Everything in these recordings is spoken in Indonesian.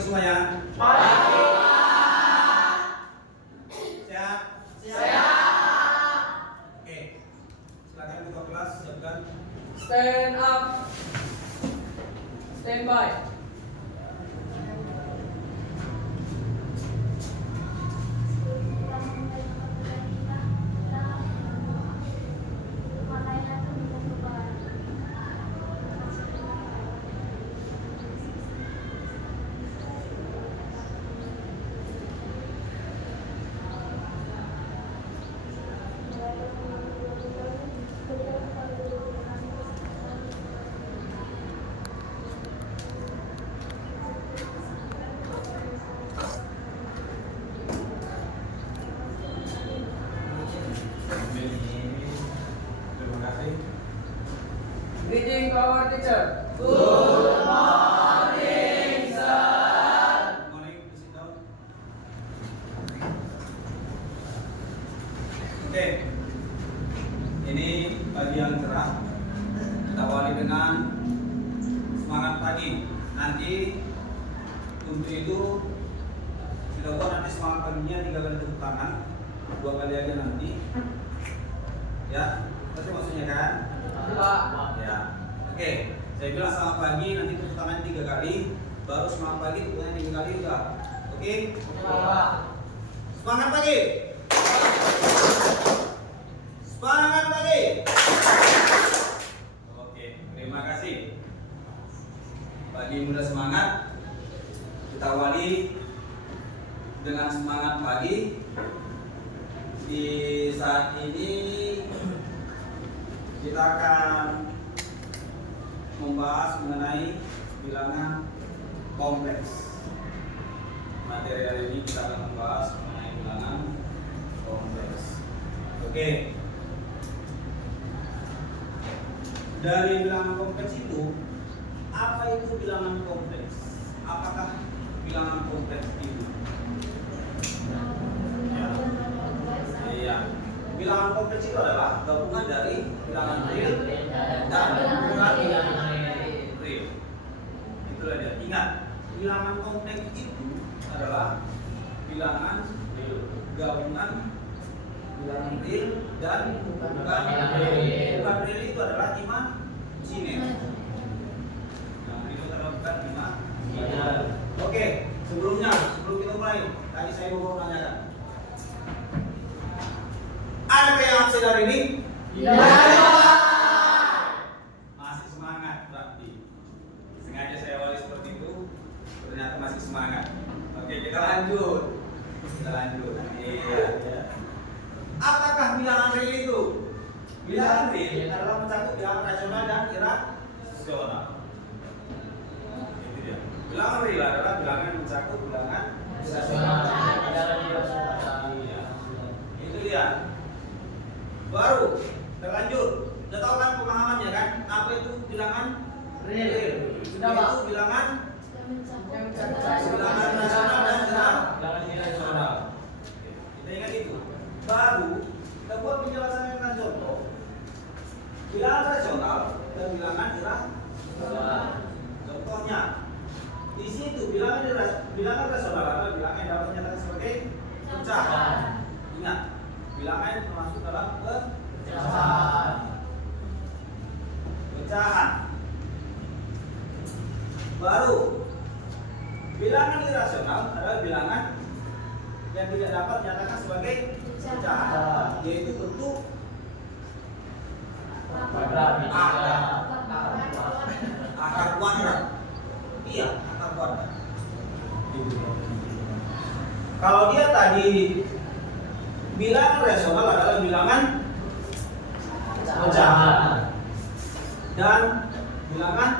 pagi semuanya. Pagi. Sehat? Sehat. Oke. Silakan ketua kelas siapkan. Stand up. Stand by. Terima kasih. Greeting to our teacher. Good morning, sir. Good morning, please sit down. Oke. Ini pagi yang cerah. Kita awali dengan semangat pagi. Nanti untuk itu kita buat nanti semangat paginya 3 kali tepuk tangan, 2 kali aja nanti. Ya, itu maksudnya kan? Pak. Ya. Oke, saya bilang selamat pagi, nanti tepuk tangan 3 kali, baru semangat pagi tepuk tangan 3 kali udah. Oke? Pak. Semangat pagi. Semangat pagi. Oke, terima kasih. Pagi muda semangat. Kita awali dengan semangat pagi. Di saat ini kita akan membahas mengenai bilangan kompleks. Materi hari ini kita akan membahas mengenai bilangan kompleks. Oke. Dari bilangan kompleks itu, apa itu bilangan kompleks? Apakah bilangan kompleks itu? Iya. Bilangan kompleks itu adalah gabungan dari bilangan real dan bukan real. Itulah dia. Ingat, bilangan kompleks itu adalah bilangan real, gabungan bilangan real dan bukan real. Bukan real itu adalah imajiner. Yang real adalah bukan imajiner. Oke, sebelum kita mulai, tadi saya mau menanyakan. Ada yang absen hari ini? Ya. Masih semangat berarti. Sengaja saya awali seperti itu, ternyata masih semangat. Oke, kita lanjut. Iya. Apakah bilangan real itu? Bilangan real adalah mencakup bilangan rasional dan irasional. Itu dia. Bilangan real adalah bilangan yang mencakup bilangan rasional. Iya. Itu dia. Baru terlanjut. Sudah tahu kan pemahamannya kan? Apa itu bilangan real? Sudah, Pak. Itu bilangan rasional dan irasional. Kita ingat itu. Baru kita buat penjelasan dengan contoh. Bilangan rasional dan bilangan irasional. Contohnya, di situ bilangan rasional adalah bilangan yang dapat dinyatakan sebagai pecahan. Ingat, bilangan yang termasuk dalam pecahan. Baru bilangan irasional adalah bilangan yang tidak dapat dinyatakan sebagai pecahan, yaitu bentuk akar kuadrat. Iya, akar kuadrat. Kalau dia tadi bilangan rasional adalah bilangan pecahan dan bilangan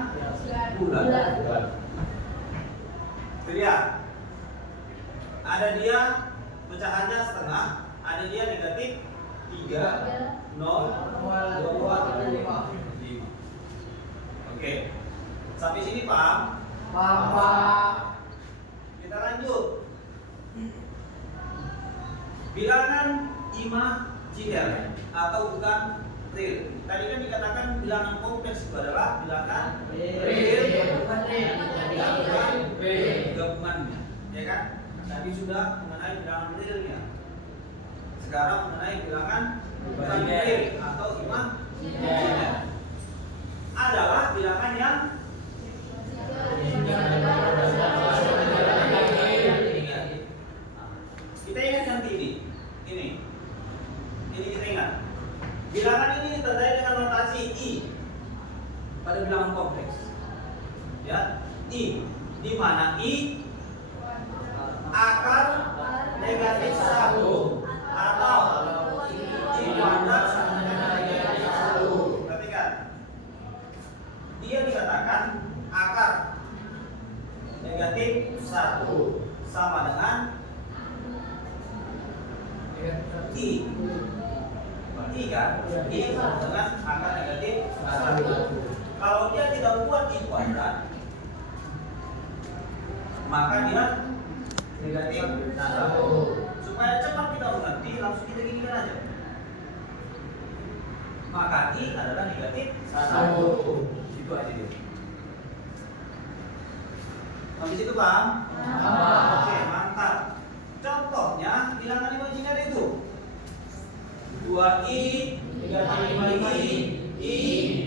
bulat. Lihat, ada dia pecahannya setengah, ada dia negatif 3, 0, 2, 5. Oke, sampai sini paham? Paham, Pak. Kita lanjut. Bilangan imajiner atau bukan real. Tadi kan dikatakan bilangan kompleks itu adalah bilangan Real. gabungannya, ya kan? Tadi sudah mengenai bilangan realnya. Sekarang mengenai bilangan bukan real atau imajiner. Adalah bilangan yang kita ingat nanti ini kita ingat. Bilangan ini ditandai dengan notasi I pada bilangan kompleks. Ya, I, di mana I akar negatif 1 atau I kuadrat sama dengan negatif 1. Perhatikan. Dia dikatakan akar negatif 1 sama dengan I kan? I dengan akar negatif 1. Kalau dia tidak buat I kuadrat, maka dia negatif 1. Supaya cepat kita mengerti, langsung kita ginikan aja. Maka I adalah negatif 1. Itu aja dia. Habis itu paham? Oke, mantap. Contohnya bilangan imajiner itu 2I negatif 5I I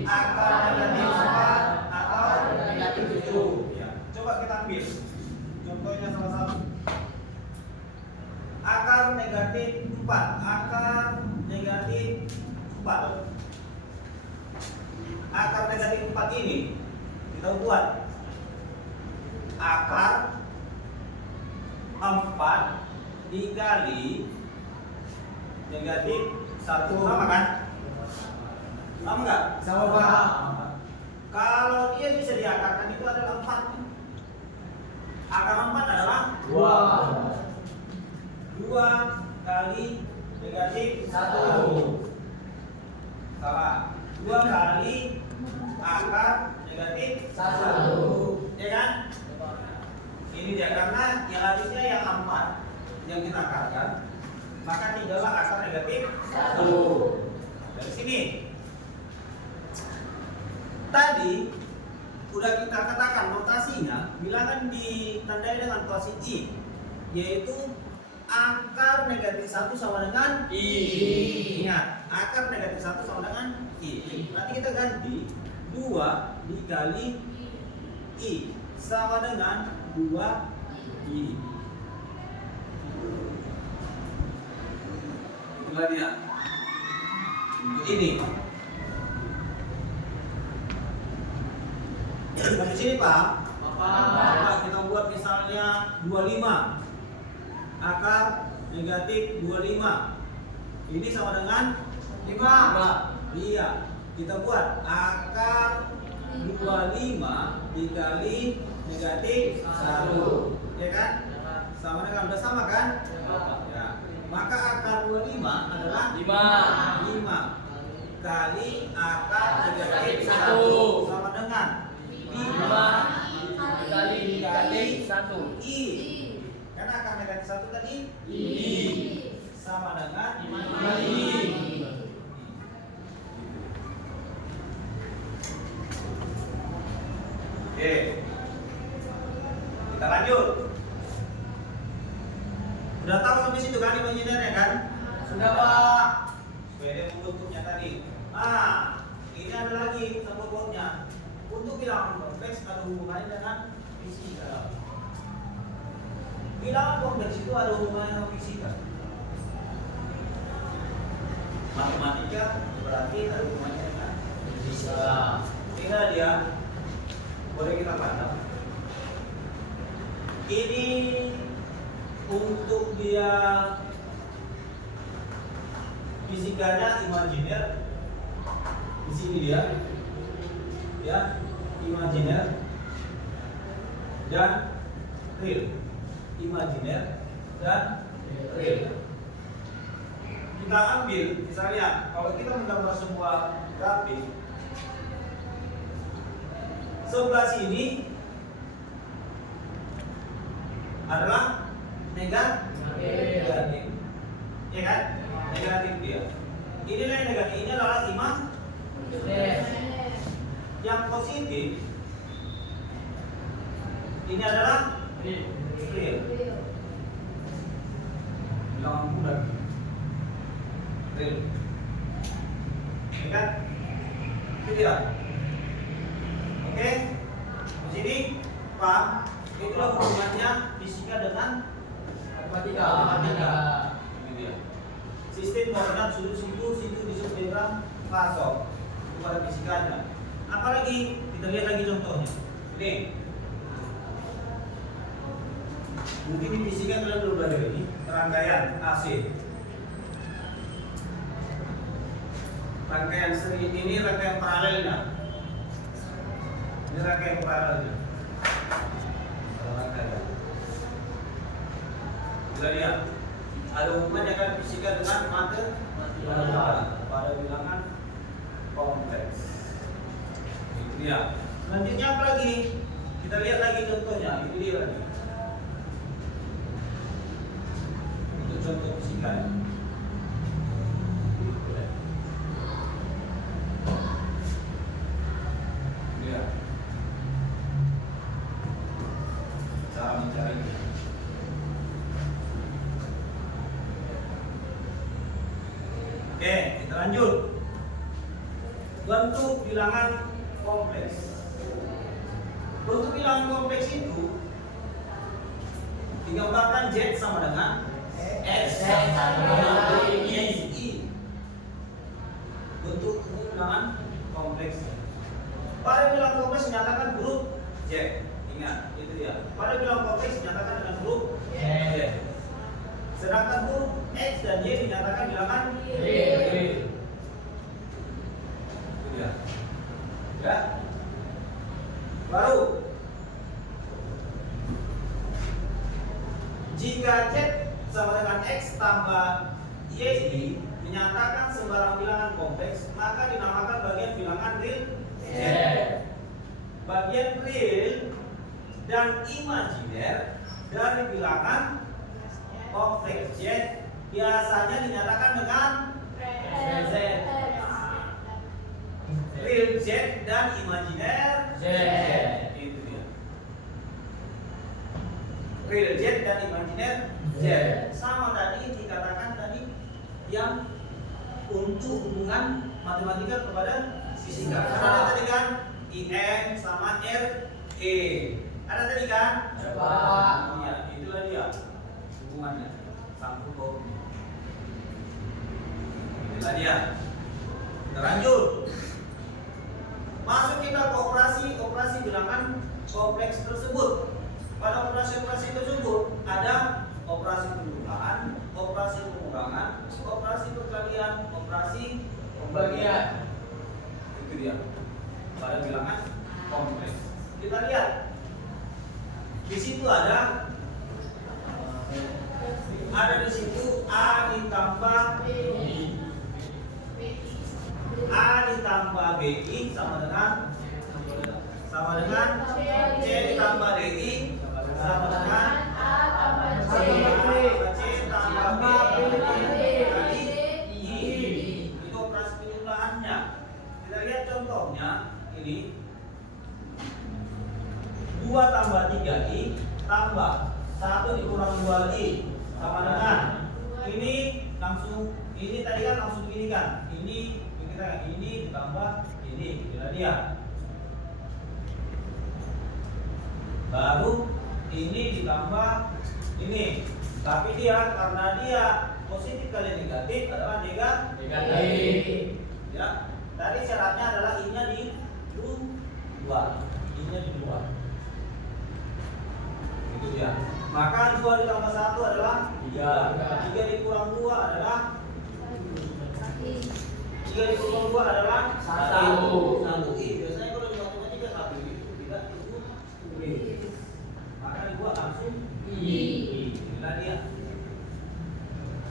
akar negatif 4 atau negatif 7. Ya, coba kita ambil contohnya salah satu. Akar negatif 4, akar negatif 4. Akar negatif 4 ini kita buat akar 4 dikali negatif 1, sama kan? Sama enggak? Sama Pak. Kalau dia bisa diakarkan itu adalah 4. Akar 4 adalah 2 kali negatif 1. Salah. 2 kali akar negatif 1. Ya kan? Ini dia, karena yang habisnya yang 4 yang kita akarkan, maka tinggallah akar negatif 1. Dari sini tadi udah kita katakan notasinya, bilangan ditandai dengan notasi I, yaitu akar negatif 1 sama dengan I. Ingat, akar negatif 1 sama dengan I. Nanti kita ganti 2 dikali I sama dengan 2I. Itulah dia. Untuk ini. Dari sini Pak. Pak, kita buat misalnya 25. Akar negatif 25. Ini sama dengan 5. Iya. Kita buat akar 25 dikali negatif 1. Ya kan? Sama dengan, udah sama kan? Ya. Maka akar 25 adalah 5 kali akar negatif 1 sama dengan 5 dikali 1 I. Karena akar negatif 1 tadi I sama dengan 5I. Oke. Kita lanjut. Udah tahu sampai situ kan imajiner kan? Sudah Pak. Supaya dia membentuknya tadi. Ah, ini ada lagi sambut-sambutnya. Untuk bilangan kompleks ada hubungannya dengan fisika. Bilangan kompleks itu ada hubungannya dengan fisika. Matematika berarti ada hubungannya dengan fisika. Tinggal dia, boleh kita pandang. Ini untuk dia fisikanya imajiner. Di sini dia, ya, imajiner dan real. Imajiner dan real. Kita ambil misalnya kalau kita menggambar sebuah grafik, sebelah sini adalah negatif, ya kan? Negatif dia. Inilah yang negatif, ini adalah positif, ini adalah real. Bilangan bulat. Real. Ya kan? Itu dia. Oke. Di sini paham? Itulah hubungannya fisika dengan matematika. Ini dia. Sistem koordinat sudut situ disebut diagram Pasok. Itu pada fisikanya. Apalagi kita lihat lagi contohnya. Ini. Mungkin di fisika kalian belum belajar ini rangkaian AC. Rangkaian seri ini rangkaian paralelnya. Ini rangkaian paralelnya. Rangkaian. Kita lihat ada hubungannya kan fisika dengan matematika pada bilangan kompleks. Itu dia. Selanjutnya apa lagi? Kita lihat lagi contohnya. Ini dia lagi. Itu contoh fisika. Ya. Cara mencari. Oke, kita lanjut. Bentuk bilangan kompleks. Bentuk bilangan kompleks itu digambarkan Z sama dengan X sama dengan I. Bentuk bilangan kompleks. Pada bilangan kompleks dinyatakan huruf Z. Ingat, itu dia. Pada bilangan kompleks dinyatakan dengan huruf Z. Sedangkan huruf X dan Y dinyatakan bilangan Y. Itu dia. Ya. Baru jika Z sama dengan X tambah Y menyatakan sembarang bilangan kompleks, maka dinamakan bagian bilangan real Z. Bagian real dan imajiner dari bilangan kompleks Z biasanya dinyatakan dengan Z. Real Z dan imajiner Z. Itu dia. Real Z dan imajiner Z. Sama tadi dikatakan tadi yang untuk hubungan matematika kepada fisika. Karena ada tadi kan IN sama RE. Ada tadi kan? Iya, itulah dia hubungannya. Sangkut pautnya. Itulah dia. Kita lanjut. Masuk kita ke operasi bilangan kompleks tersebut. Pada operasi tersebut ada operasi penjumlahan, operasi pengurangan, operasi perkalian, operasi pembagian. Itu dia. Pada bilangan kompleks. Kita lihat. Di situ ada di situ A ditambah BI sama dengan C ditambah DI sama dengan C tambah kali I. Itu operasi penjumlahannya. Kita lihat contohnya ini 2 tambah 3I tambah 1 dikurang 2I sama dengan ini langsung ini tadi kan langsung gini kan ini kita ini ditambah ini kita lihat baru ini ditambah ini tapi dia karena dia positif kali negatif adalah negatif ya tadi syaratnya adalah I-nya di 2 I-nya di 2 itu dia maka 2 ditambah 1 adalah 3 dikurang 2 adalah 3 dikurang 2 adalah 1 I biasanya kalau di matematika 1 itu tidak itu maka dibuat langsung I inilah dia.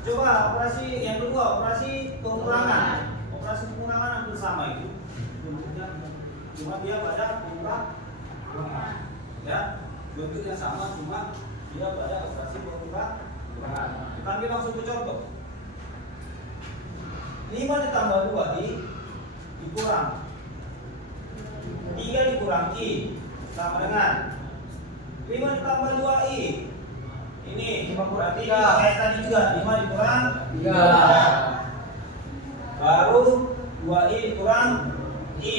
Coba operasi yang kedua operasi pengurangan hampir sama itu bentuknya cuma dia pada pengurangan ya bentuknya sama cuma dia pada operasi pengurangan. Kita ambil langsung ke contoh. 5 ditambah 2 dikurang 3 dikurang I sama dengan 5 ditambah 2I. Ini 5 kurang berarti 3. kayak tadi juga 5 dikurang 3. baru 2I dikurang I.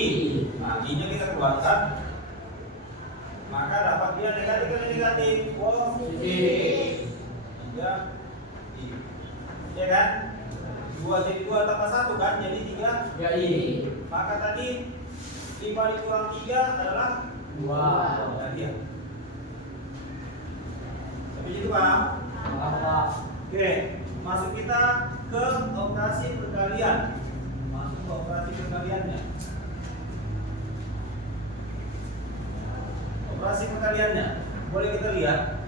Nah, I-nya kita keluarkan. Maka dapat dia negatif kali negatif positif. 3 I. Ya kan? 2 jadi 2 tambah 1 kan? Jadi 3 I. Maka tadi 5 dikurang 3 adalah 2. Nah, dia. Sampai situ paham? Apa? Oke, masuk kita ke operasi perkalian. Masuk ke operasi perkaliannya. Operasi perkaliannya, boleh kita lihat.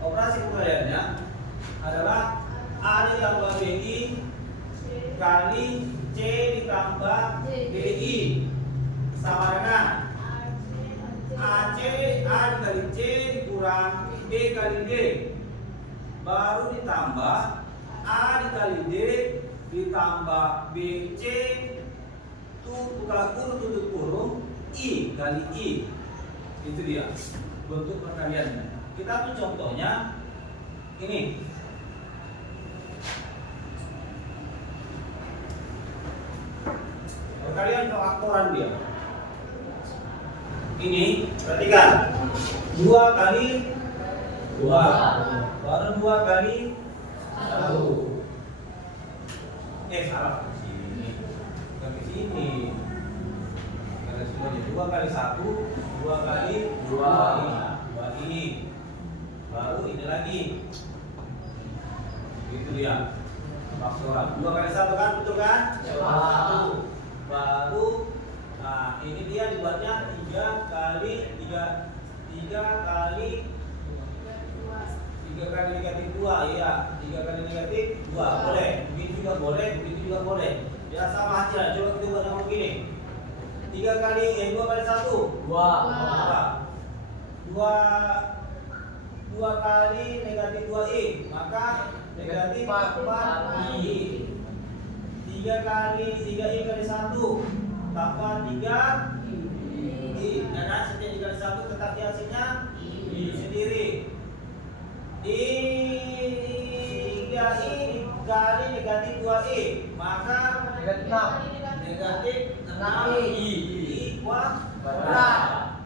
Operasi perkaliannya adalah A ditambah BI kali C ditambah BI sama dengan AC A dikali C dikurang B kali D, baru ditambah A dikali D ditambah BC buka kurung tutup kurung I kali I. Itu dia bentuk perkaliannya. Kita ambil contohnya ini. Perkalian pengaktoran dia. Ini perhatikan 2 kali 2 baru 2 kali 1. Salah ke sini. Bukan ke sini. Karena semuanya 2 kali 1, 2 kali 2 ini. Baru ini lagi. Itu dia. Pengaktoran 2 kali 1 kan, betul kan? 1. Baru nah ini dia dibuatnya 3 kali negatif 2 ya, 3 kali negatif 2 boleh, begitu juga boleh, begitu juga boleh. Ya sama aja, coba kita buat yang begini. 2 kali 1 2 kali negatif 2i, maka negatif 4i. 3 kali 3i kali 1 tambah 3i. Karena hasilnya dikali 1 tetap di hasilnya i sendiri. 3i dikali negatif 2i, maka negatif 6i kuadrat.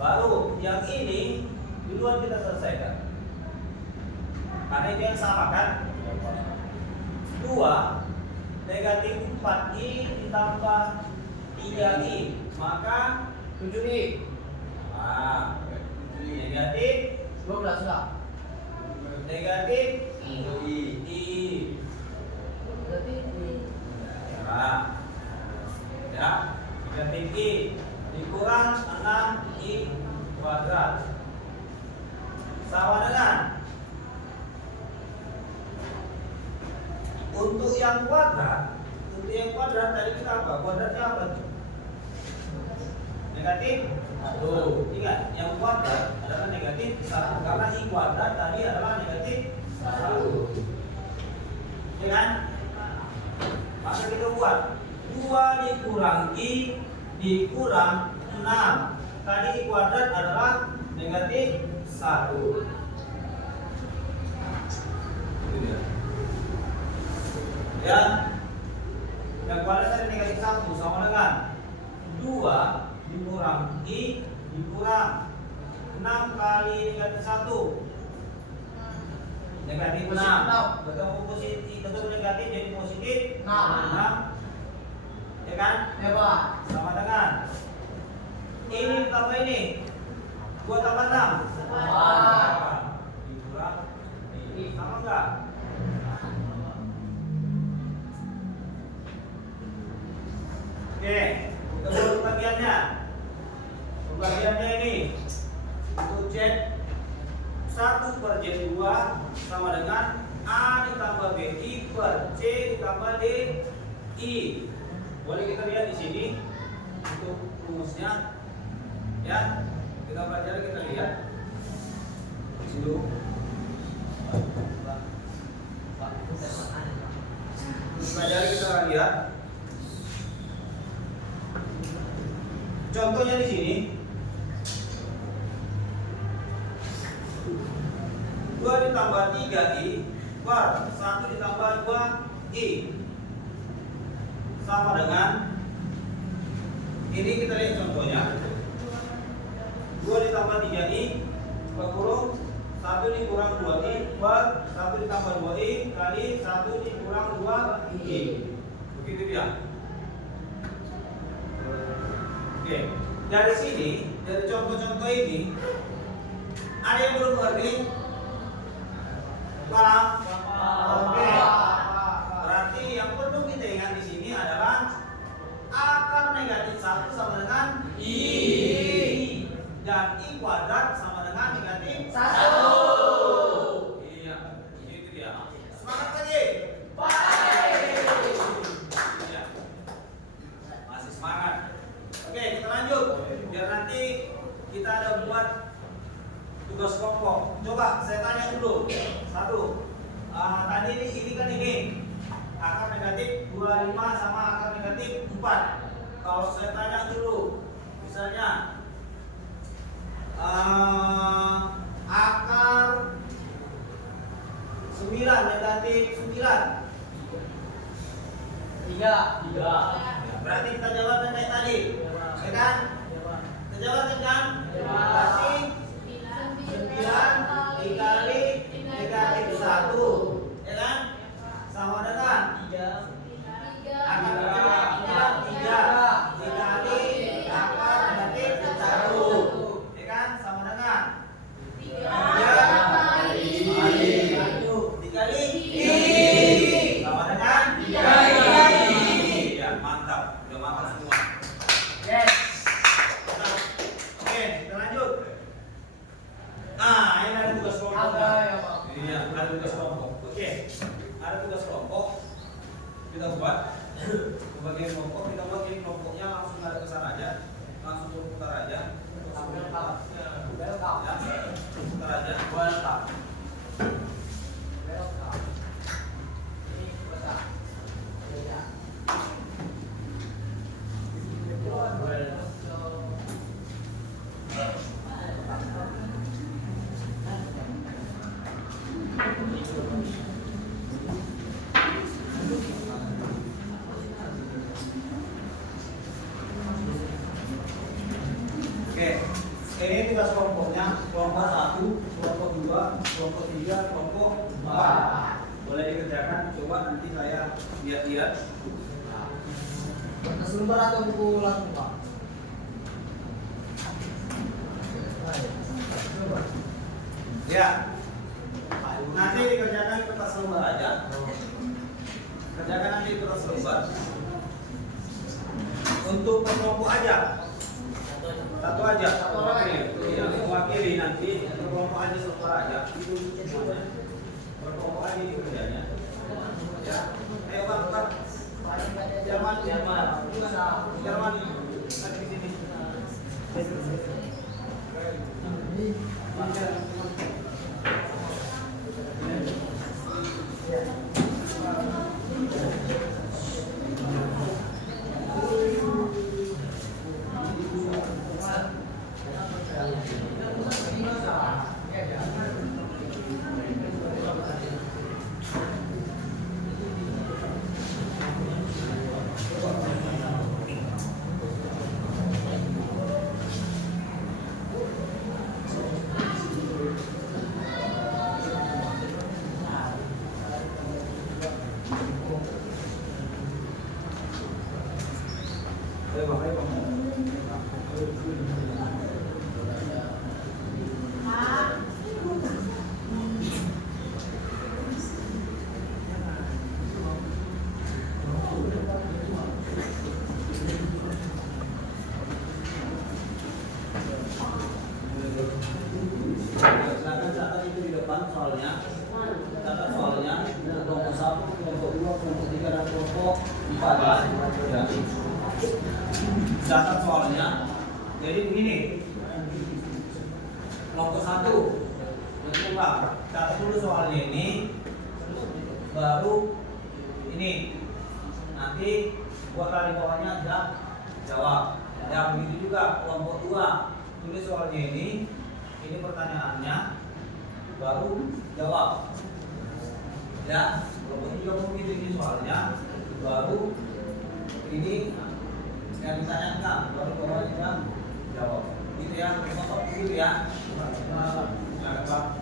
Baru yang ini duluan kita selesaikan. Karena itu yang sama kan? 2 negatif 4i ditambah 3i, maka 7i. Nah, negatif 12 lah. negatif i. Nah, ya, negatif i dikurang 6i kuadrat sama dengan untuk yang kuadrat tadi kita apa? Kuadratnya apa tuh? Negatif 1. Ingat, yang kuadrat adalah negatif 1 karena i kuadrat tadi adalah negatif 1. Ya kan? Maka kita buat 2 dikurang i dikurang 6. Tadi i kuadrat adalah negatif 1. Itu dia. Ya, yang kuadrat tadi negatif 1 sama dengan 2 dikurang i dikurang 6 kali negatif 1 negatif 6 ketemu positif, ketemu negatif jadi positif 6 ya kan? Ya Pak. Sama dengan ini ditambah ini 2 tambah 6 dikurang ini sama enggak? Oke, kita buat pembagiannya. Pembagiannya ini untuk Z 1 per Z2 sama dengan A ditambah BI per C ditambah DI. Boleh kita lihat di sini untuk rumusnya. Ya, kita pelajari, kita lihat dulu. Pelajari, kita lihat. Contohnya di sini 2 ditambah 3i per 1 ditambah 2i sama dengan ini. Kita lihat contohnya 2 ditambah 3i per kurung 1 dikurang 2i per 1 ditambah 2i kali 1 dikurang 2i. Begitu dia. Oke, dari sini, dari contoh-contoh ini ada yang belum mengerti? Paham? Oke. Berarti yang perlu kita ingat di sini adalah akar negatif 1 sama dengan i dan i kuadrat sama dengan negatif 1. Iya, itu dia. Semangat lagi. Iya. Masih semangat. Oke, kita lanjut. Biar nanti kita ada buat tugas kelompok. Coba saya tanya dulu. Satu. Tadi ini kan ini akar negatif 25 sama akar negatif 4. Kalau saya tanya dulu, misalnya akar 9 negatif 9. 3. Berarti kita jawabkan kayak tadi. Ya kan? Kita jawabkan kan? Berarti 9 dikali negatif 1, ya kan? Sama dengan akar negatif 3 dikali akar negatif 1, ya kan? Sama dengan 3 dikali i sama dengan 3i. Ya, mantap. Udah makan semua. Yes. Oke, kita lanjut. Nah, ini ada tugas kelompok. Iya, ada tugas kelompok. Oke, ada tugas kelompok. Kita buat bagian kelompok. Kita buat ini kelompoknya langsung ada kesan aja, langsung putar aja. Ya, putar aja. Oke, ini tugas kelompoknya, kelompok 1, kelompok 2, kelompok 3, kelompok 4. Boleh dikerjakan, coba nanti saya lihat-lihat. Kertas lembar atau buku langsung, Pak? Ya, nanti dikerjakan di kertas lembar aja. Kerjakan nanti di kertas lembar. Untuk per kelompok aja. Satu aja, satu orang ya, mewakili nanti kelompok aja satu aja. Itu semuanya. Berkelompok aja di kerjanya. Ya, ayo Pak. Jerman. Nanti di sini. Catat soalnya. Jadi begini. Kelompok 1. Coba catat dulu soalnya ini. Baru ini. Nanti buat kali bawahnya jawab. Ya begitu juga kelompok 2. Tulis soalnya ini pertanyaannya, baru jawab. Ya, kelompok 3 begitu ini soalnya, baru ini yang ditanyakan, baru bawahnya jawab. Gitu ya, kelompok gitu ya. Pak.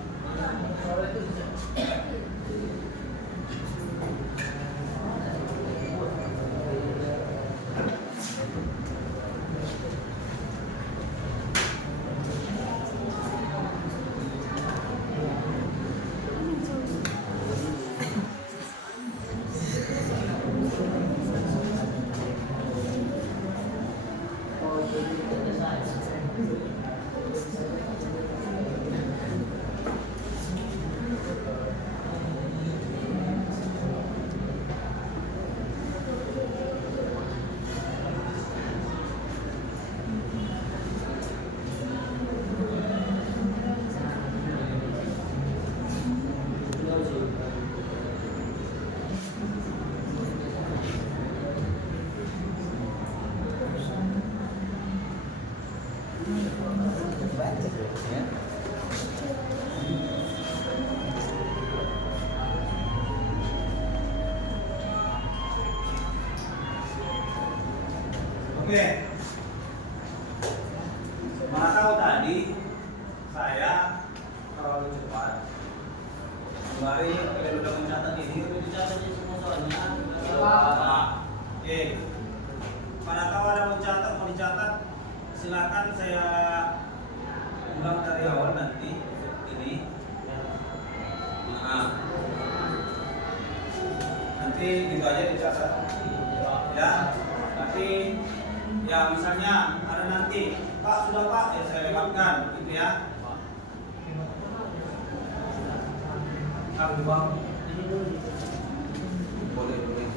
Oke, mana tahu tadi saya terlalu cepat. Kembali kalian udah mencatat ini, udah dicatat semua soalnya. Oke, mana tahu ada mencatat, mau dicatat, silakan saya ulang dari awal nanti ini. Nah, nanti gitu aja dicatat, ya. Nanti ya misalnya ada nanti Pak sudah Pak ya saya lewatkan gitu ya. Boleh boleh.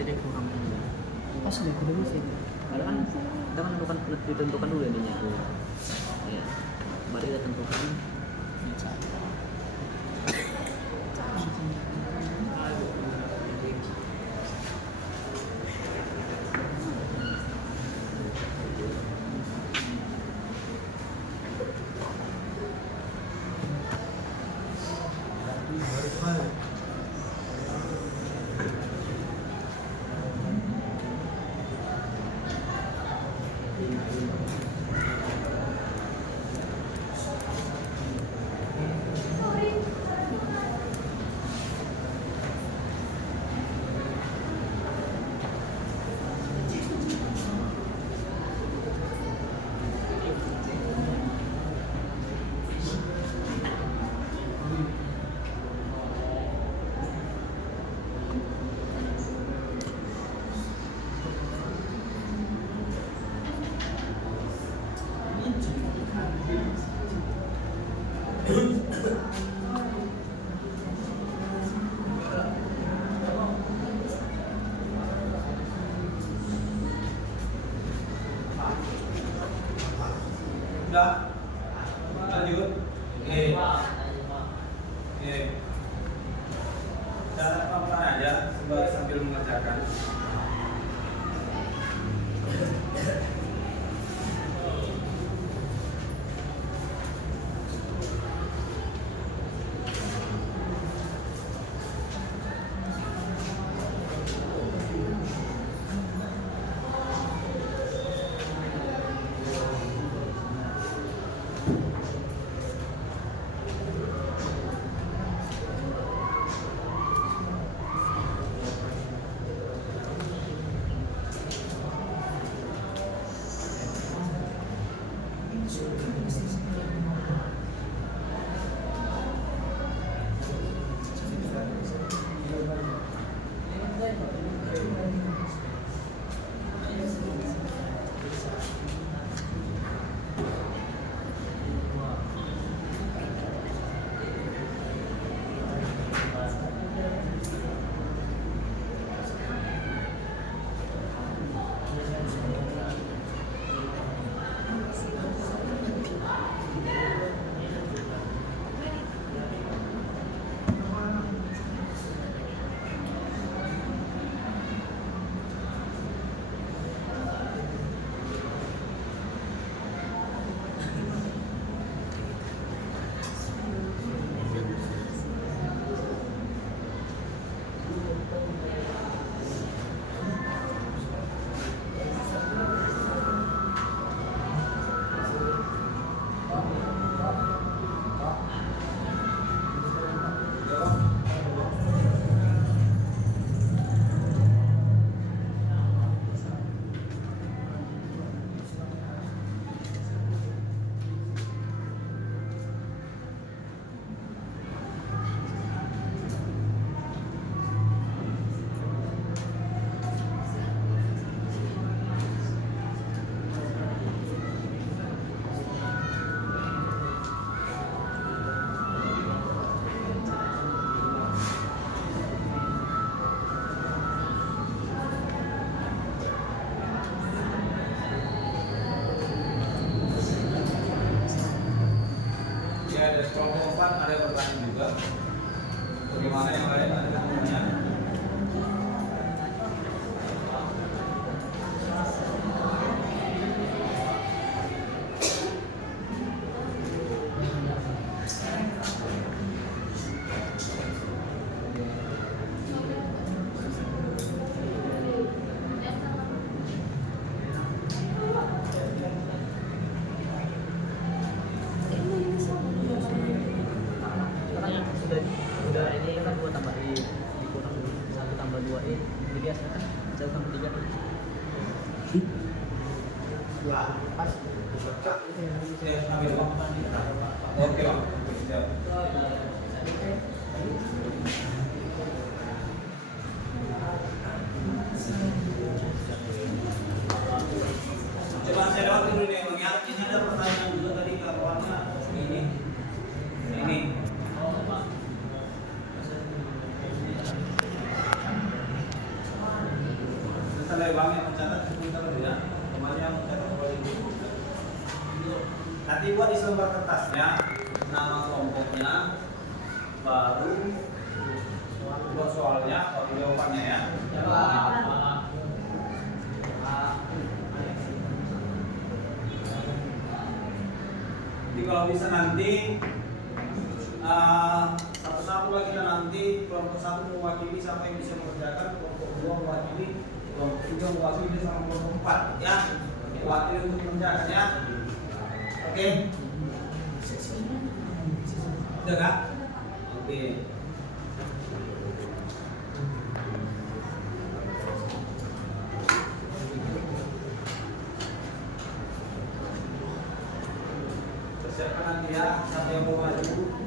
Tidak kurang pas deh dulu sih. Karena kan kita kan ditentukan dulu ininya. Ya, baru kita tentukan. Udah, lanjut. Oke. Oke. Cara pelan aja sambil mengerjakan. Ada kelompok 4 ada pertanyaan juga. Bagaimana yang lain ada pertanyaan? Udah ini kan gua tambahin dikurang 1 tambah 2 ini biasa kan 1 tambah 3 Ya, pas. Oke bang, siap. Coba saya lewat dulu nih bang ya. Ini ada pertanyaan juga tadi kawannya ini. Ini. Setelah bang yang mencatat sebentar dulu ya. Kemarin yang mencatat ini. Nanti buat di selembar kertasnya nama kelompoknya, baru buat soalnya, baru jawabannya ya. Jadi kalau bisa nanti satu-satu lah kita nanti kelompok 1 mewakili siapa yang bisa mengerjakan, kelompok 2 mewakili, kelompok 3 mewakili sama kelompok 4 ya. khawatir untuk mengerjakannya. Oke. Sudah kak? Oke. Persiapkan nanti ya, siapa yang mau maju.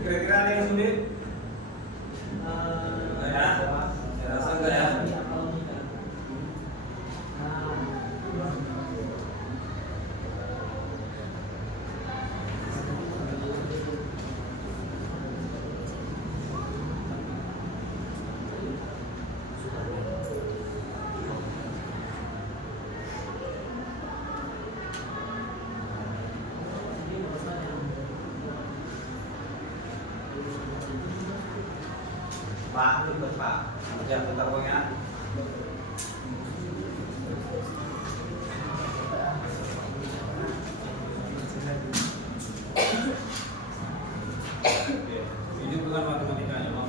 Kira-kira ada yang sulit? Enggak ya? Saya rasa enggak ya? Pak, ikut Pak. Jangan putar uangnya. Oke, tunjuk dengan matematikanya, Pak.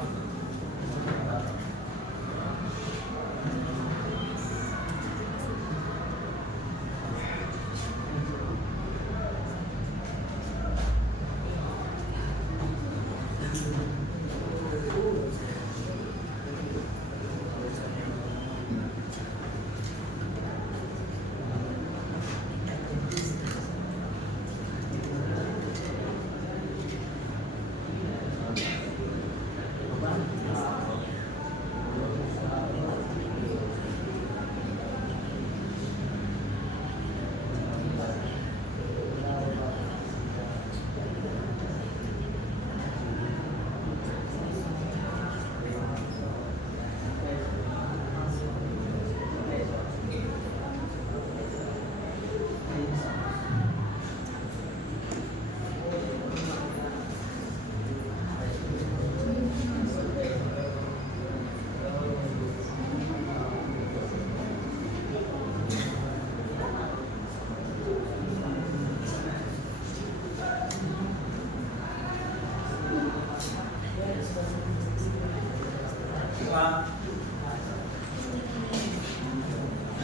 Pak,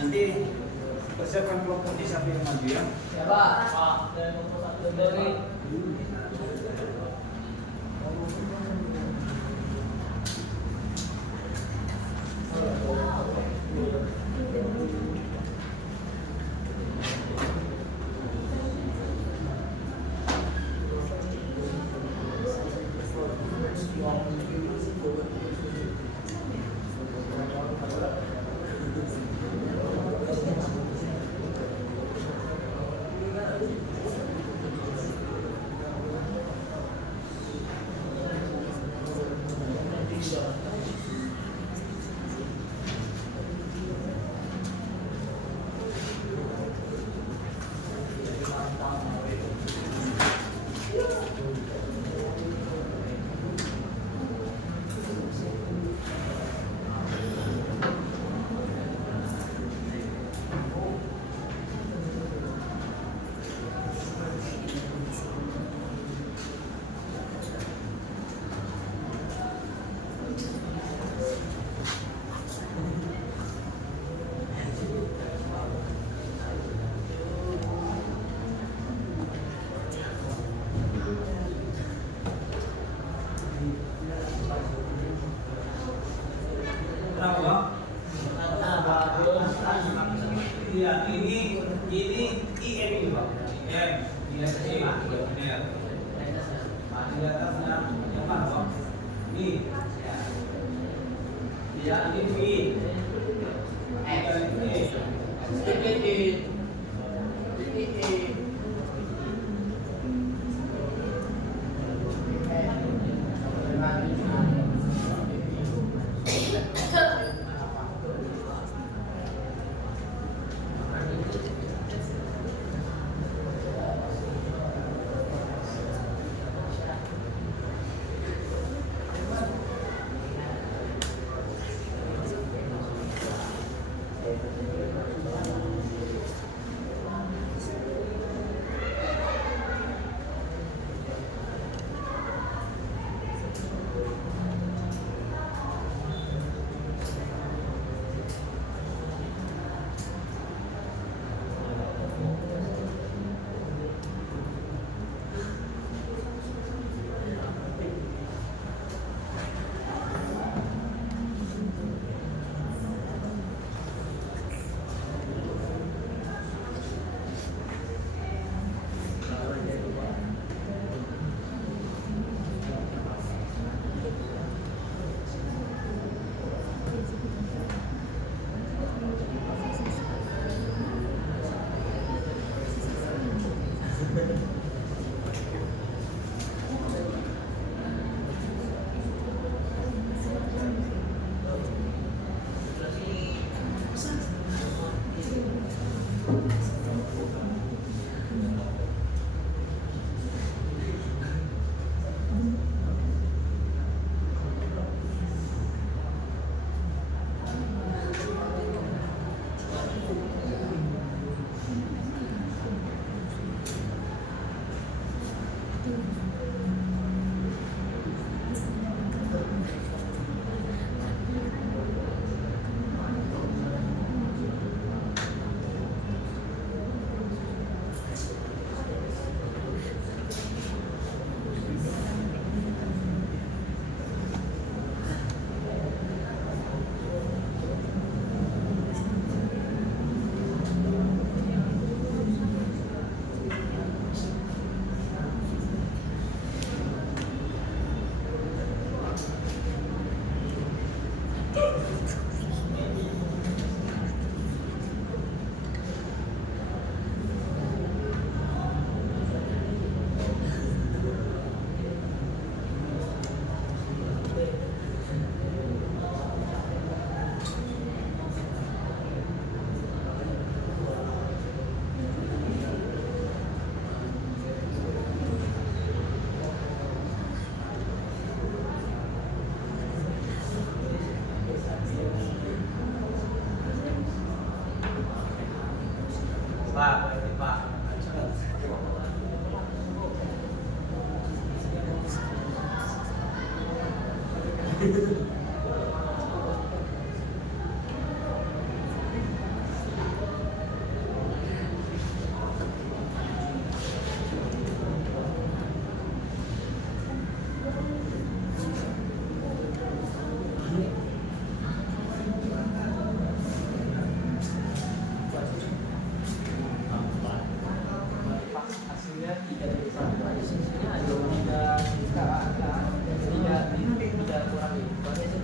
nanti persiapkan kelompok di siapa yang maju ya? Ya Pak. Pak, dari kelompok satu dari. Iya, ini IM ini Pak. IM, ini kecil, ini ya. Di atasnya yang mana Pak? Ini. Iya, ini. Pak, Pak. Hasilnya 3 dari 1. Isinya ada 3 kurang.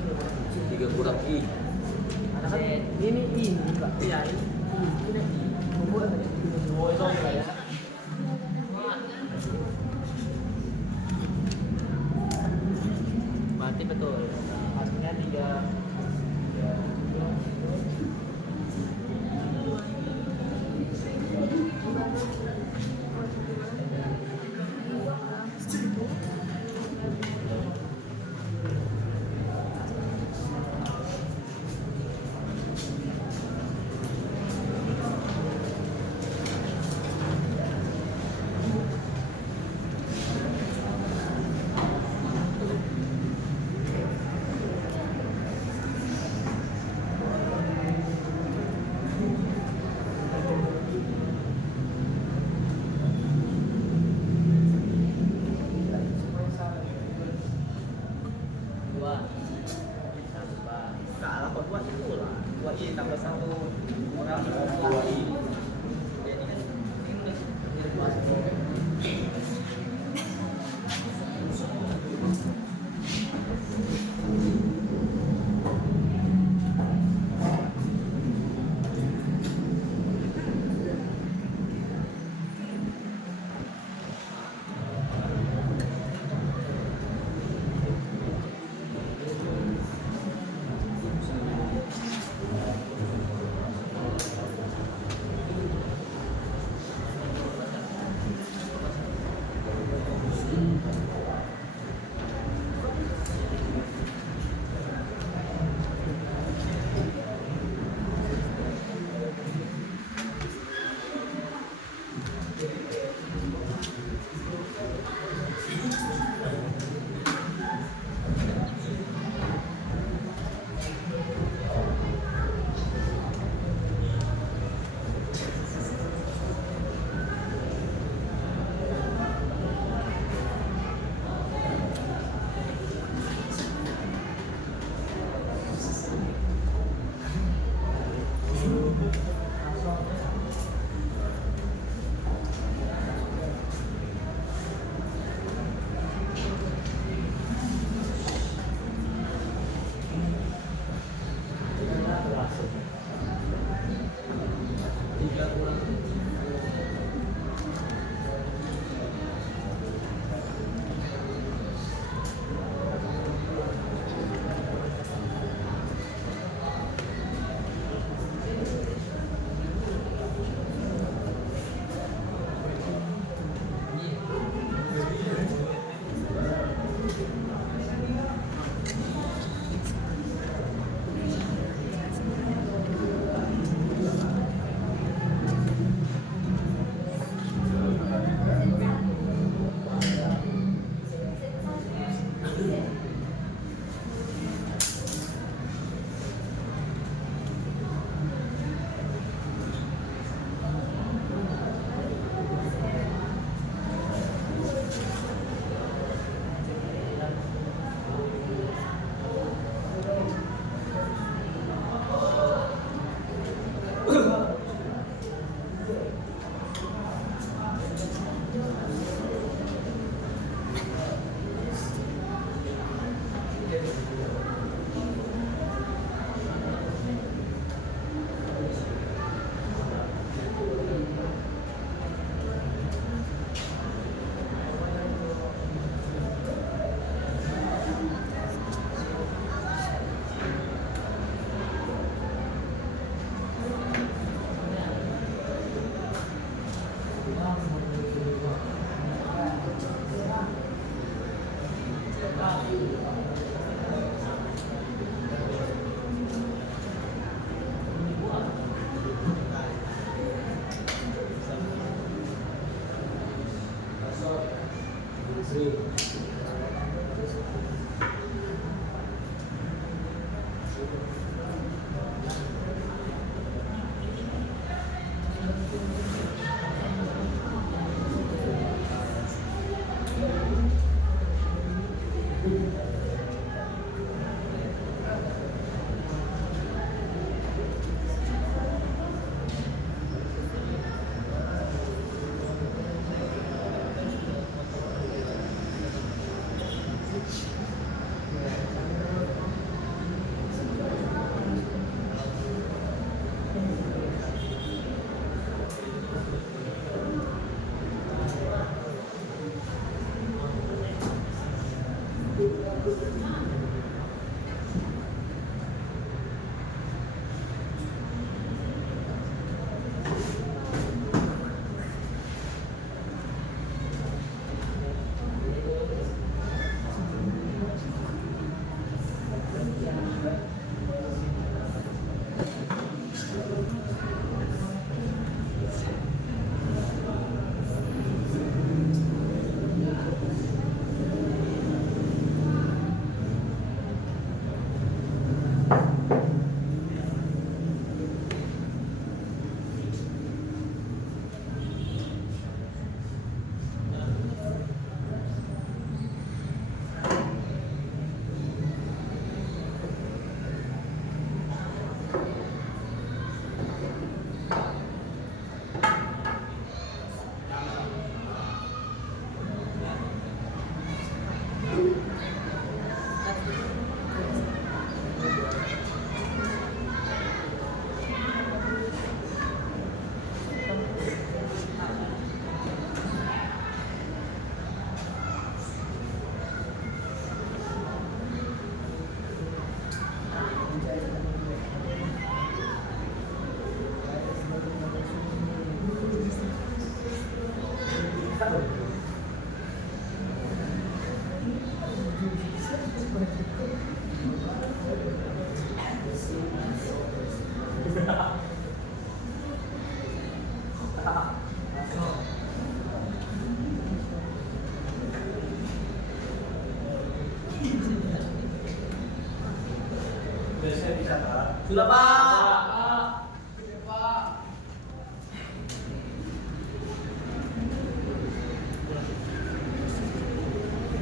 Biasanya bisa Pak. Sudah Pak.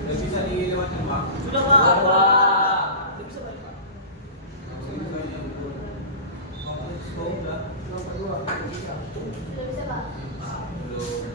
Nggak bisa dilewatin Pak. Sudah Pak. Nggak bisa Pak. Sudah. Sudah bisa Pak. Belum.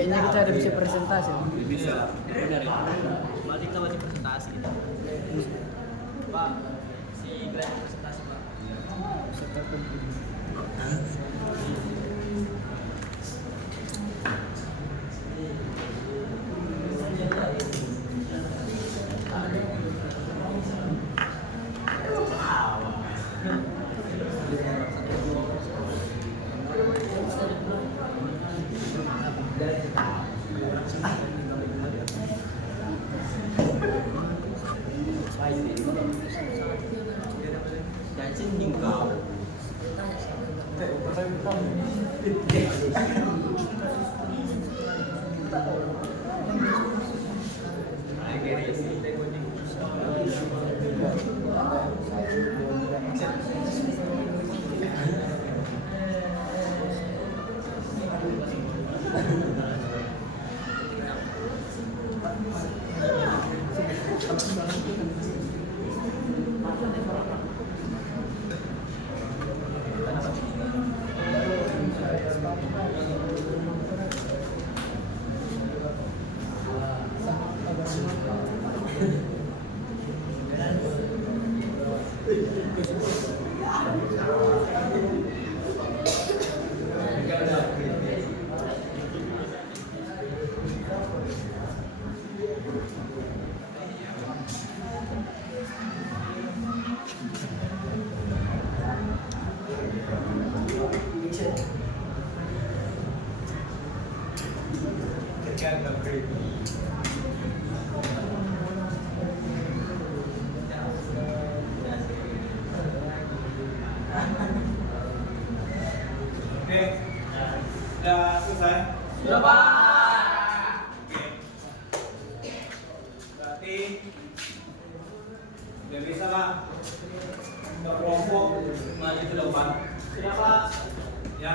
Kayaknya kita ada bisa presentasi. Bisa. Benar ya. Berarti kita wajib presentasi. Pak, si Glenn presentasi Pak. Serta kumpul. Cacing kau. Oke, sudah selesai? Sudah Pak. Oke. Berarti udah bisa Pak. Udah kelompok maju ke depan. Sudah Pak. Ya.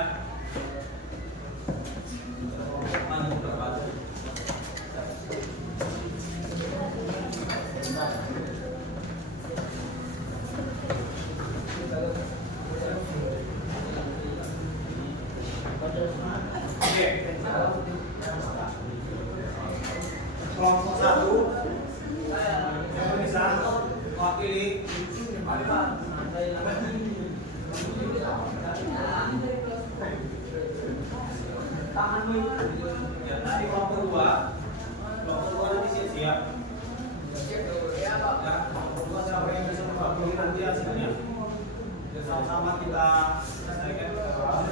Maju ke depan. Oke. Kelompok 1 yang bisa mewakili ya, tadi kelompok 2 nanti siap-siap ya, kelompok 2 siapa yang bisa mewakili nanti hasilnya dan sama-sama kita selesaikan ke bawah.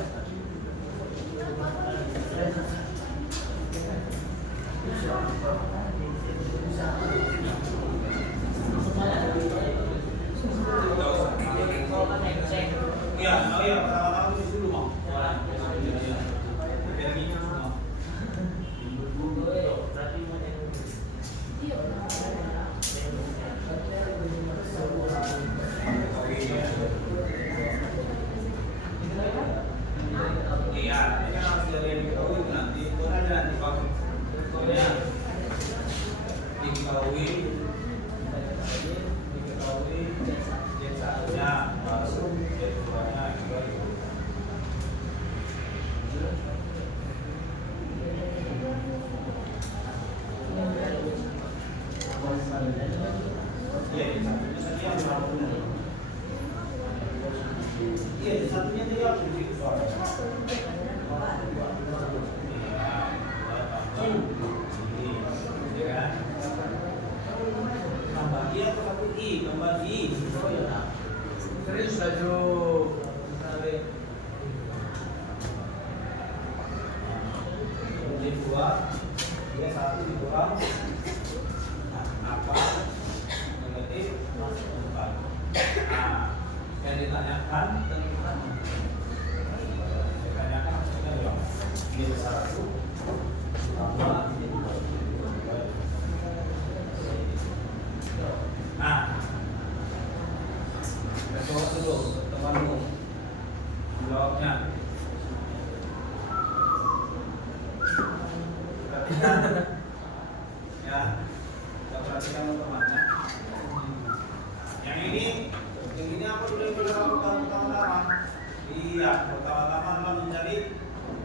Iya, oh iya, pertama-tama tulis dulu mau. Biar ini semua. Iya, ini kan harus dari diketahui nanti, itu aja nanti Pak. Pokoknya diketahui jet satunya masuk, jet duanya juga. Iya, jet satunya tadi yang berapa dulu? Iya, jet satunya tadi harus begitu soalnya. Tambah I atau satu I? Tambah I. Serius Laju. Jadi 2, dia 1 dikurang apa? Negatif 4. Nah, yang ditanyakan tentukan. Ditanyakan maksudnya ya. Ini 1 tambah. Nah, jawab dulu temanmu. Jawabnya. Perhatikan. Ya, kita perhatikan temannya. Yang ini apa dulu yang kita lakukan pertama-tama? Iya, pertama-tama adalah mencari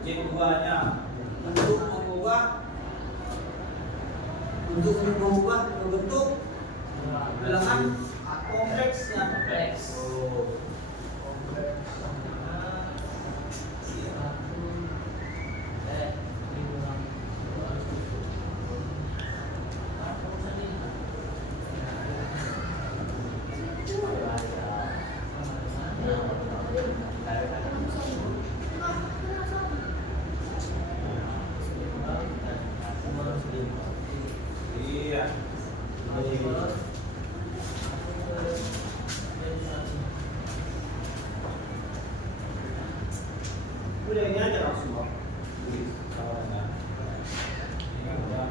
J2-nya untuk membuat untuk mengubah bentuk bilangan kompleksnya. Iya. Udah ini aja langsung Bang. Ini kan udah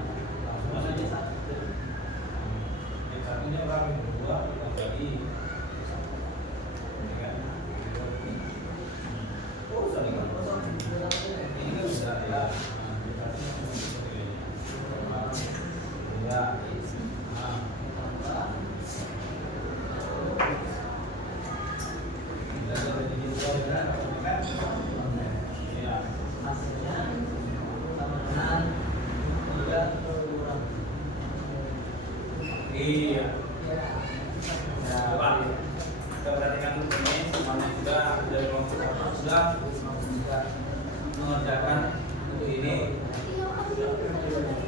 langsung aja satu. Yang satunya orang yang kedua kita bagi. Ini kan. Oh, usah nih kan. Ini kan bisa ya. Ya. Iya. Coba kita perhatikan dulu ini semuanya sudah dari waktu sudah mengerjakan untuk ini.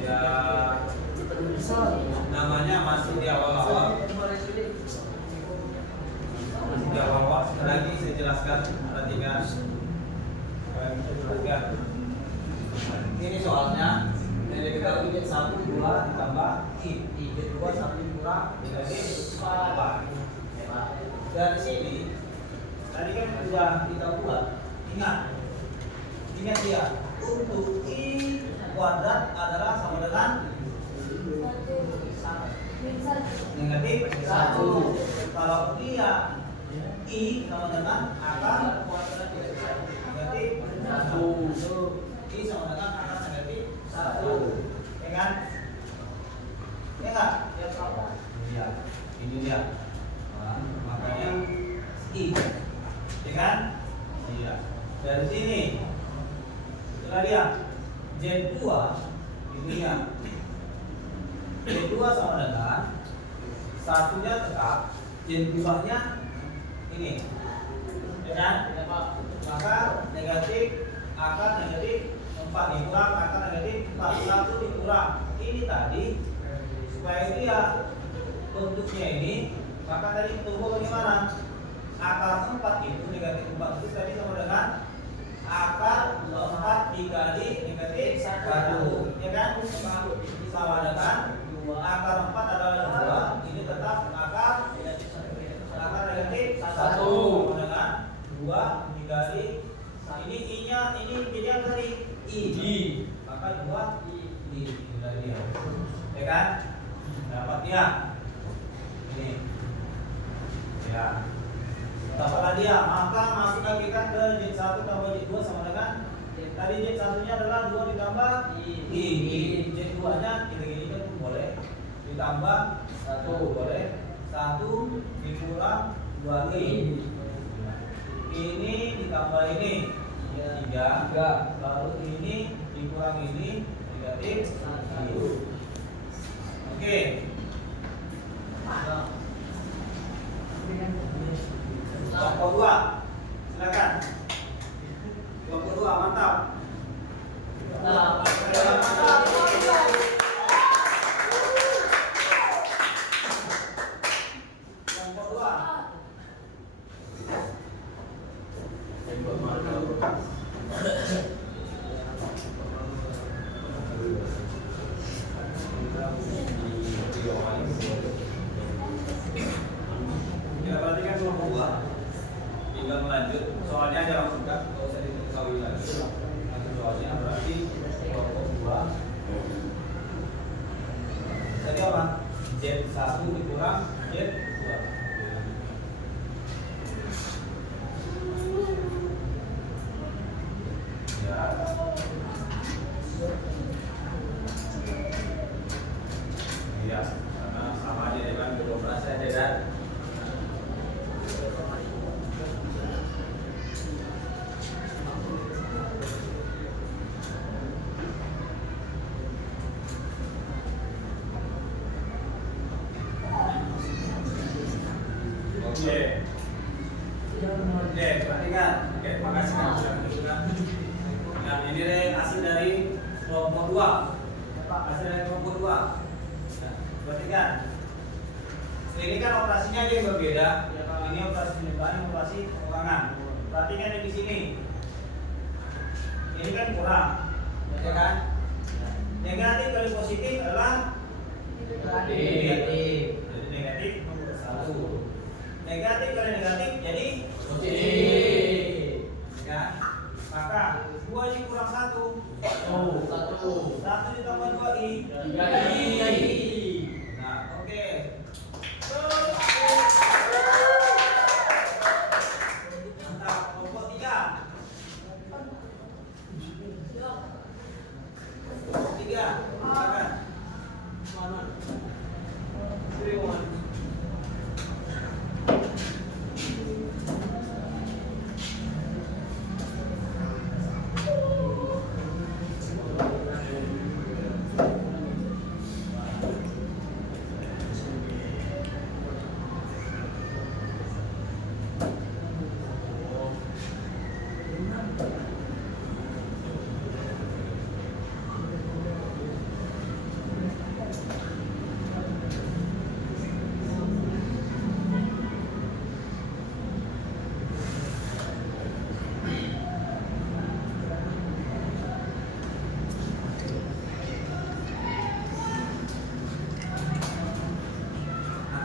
Ya namanya masih di awal-awal. Masih di awal-awal. Sekali lagi saya jelaskan, perhatikan. Ini soalnya dari kita ujian 1, 2 ditambah I, 2 1 dikurang jadi apa? Dari sini tadi kan sudah kita buat. Ingat ya, untuk I kuadrat adalah sama dengan negatif 1. Kalau dia I sama dengan akar negatif 1. I sama dengan akar negatif 1. Ya kan? Ya enggak? Iya. Ini dia. Nah, makanya I. Ya kan? Iya. Dari sini setelah dia Z2 ini ya. Z2 sama dengan satunya tetap, Z2-nya ini. Ya kan? Maka negatif akar negatif 4 dikurang akar negatif 4, 1 dikurang ini tadi supaya dia bentuknya ini, maka tadi tumbuh bagaimana? Akar 4 itu negatif 4 itu tadi sama dengan akar 4 dikali negatif 1, ya kan? Sama dengan akar 4 adalah 2, ini tetap akar negatif 1 sama dengan 2 dikali ini I-nya ini jadi yang tadi I, maka 2 I sudah dia, ya kan? Dapat ya ini ya. Dapatlah dia, maka masukkan kita ke Z1 tambah Z2 sama dengan tadi Z1 nya adalah 2 ditambah I, Z2 nya kita gini kan boleh ditambah 1 boleh 1 dikurang 2 I, ini ditambah ini 3, lalu ini dikurang ini negatif 1. Oke. Kelompok 2, silakan. Kelompok 2, mantap. Mantap. Kelompok 2. Kita perhatikan kelompok 2. Tinggal melanjut. Soalnya ada langsung kan, kalau saya diketahui lagi. Langsung soalnya berarti kelompok 2. Tadi apa? Z1 dikurang Z2. Ya. Iya, karena sama aja dengan 12 saja dan Oke, perhatikan. Oke, makasih kan sudah menunjukkan. Nah, ini hasil dari kelompok 2. Hasil dari kelompok 2. Nah, perhatikan. Ini kan operasinya aja yang berbeda. Ini operasi penyebaran, ini operasi pengulangan. Perhatikan yang di sini. Ini kan kurang, ya kan? Negatif kali positif adalah negatif. Jadi negatif nomor 1. Negatif kali negatif jadi positif. Ya. Maka 2 ini kurang 1. 1 ditambah 2i. 3i. Nah, oke. Mantap, kelompok 3. Silakan. Mana?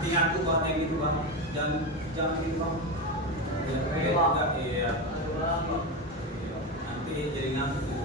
Ngantuk banget kayak gitu bang, jangan gitu bang. Ya kayak juga iya. Nanti jadi ngantuk gitu.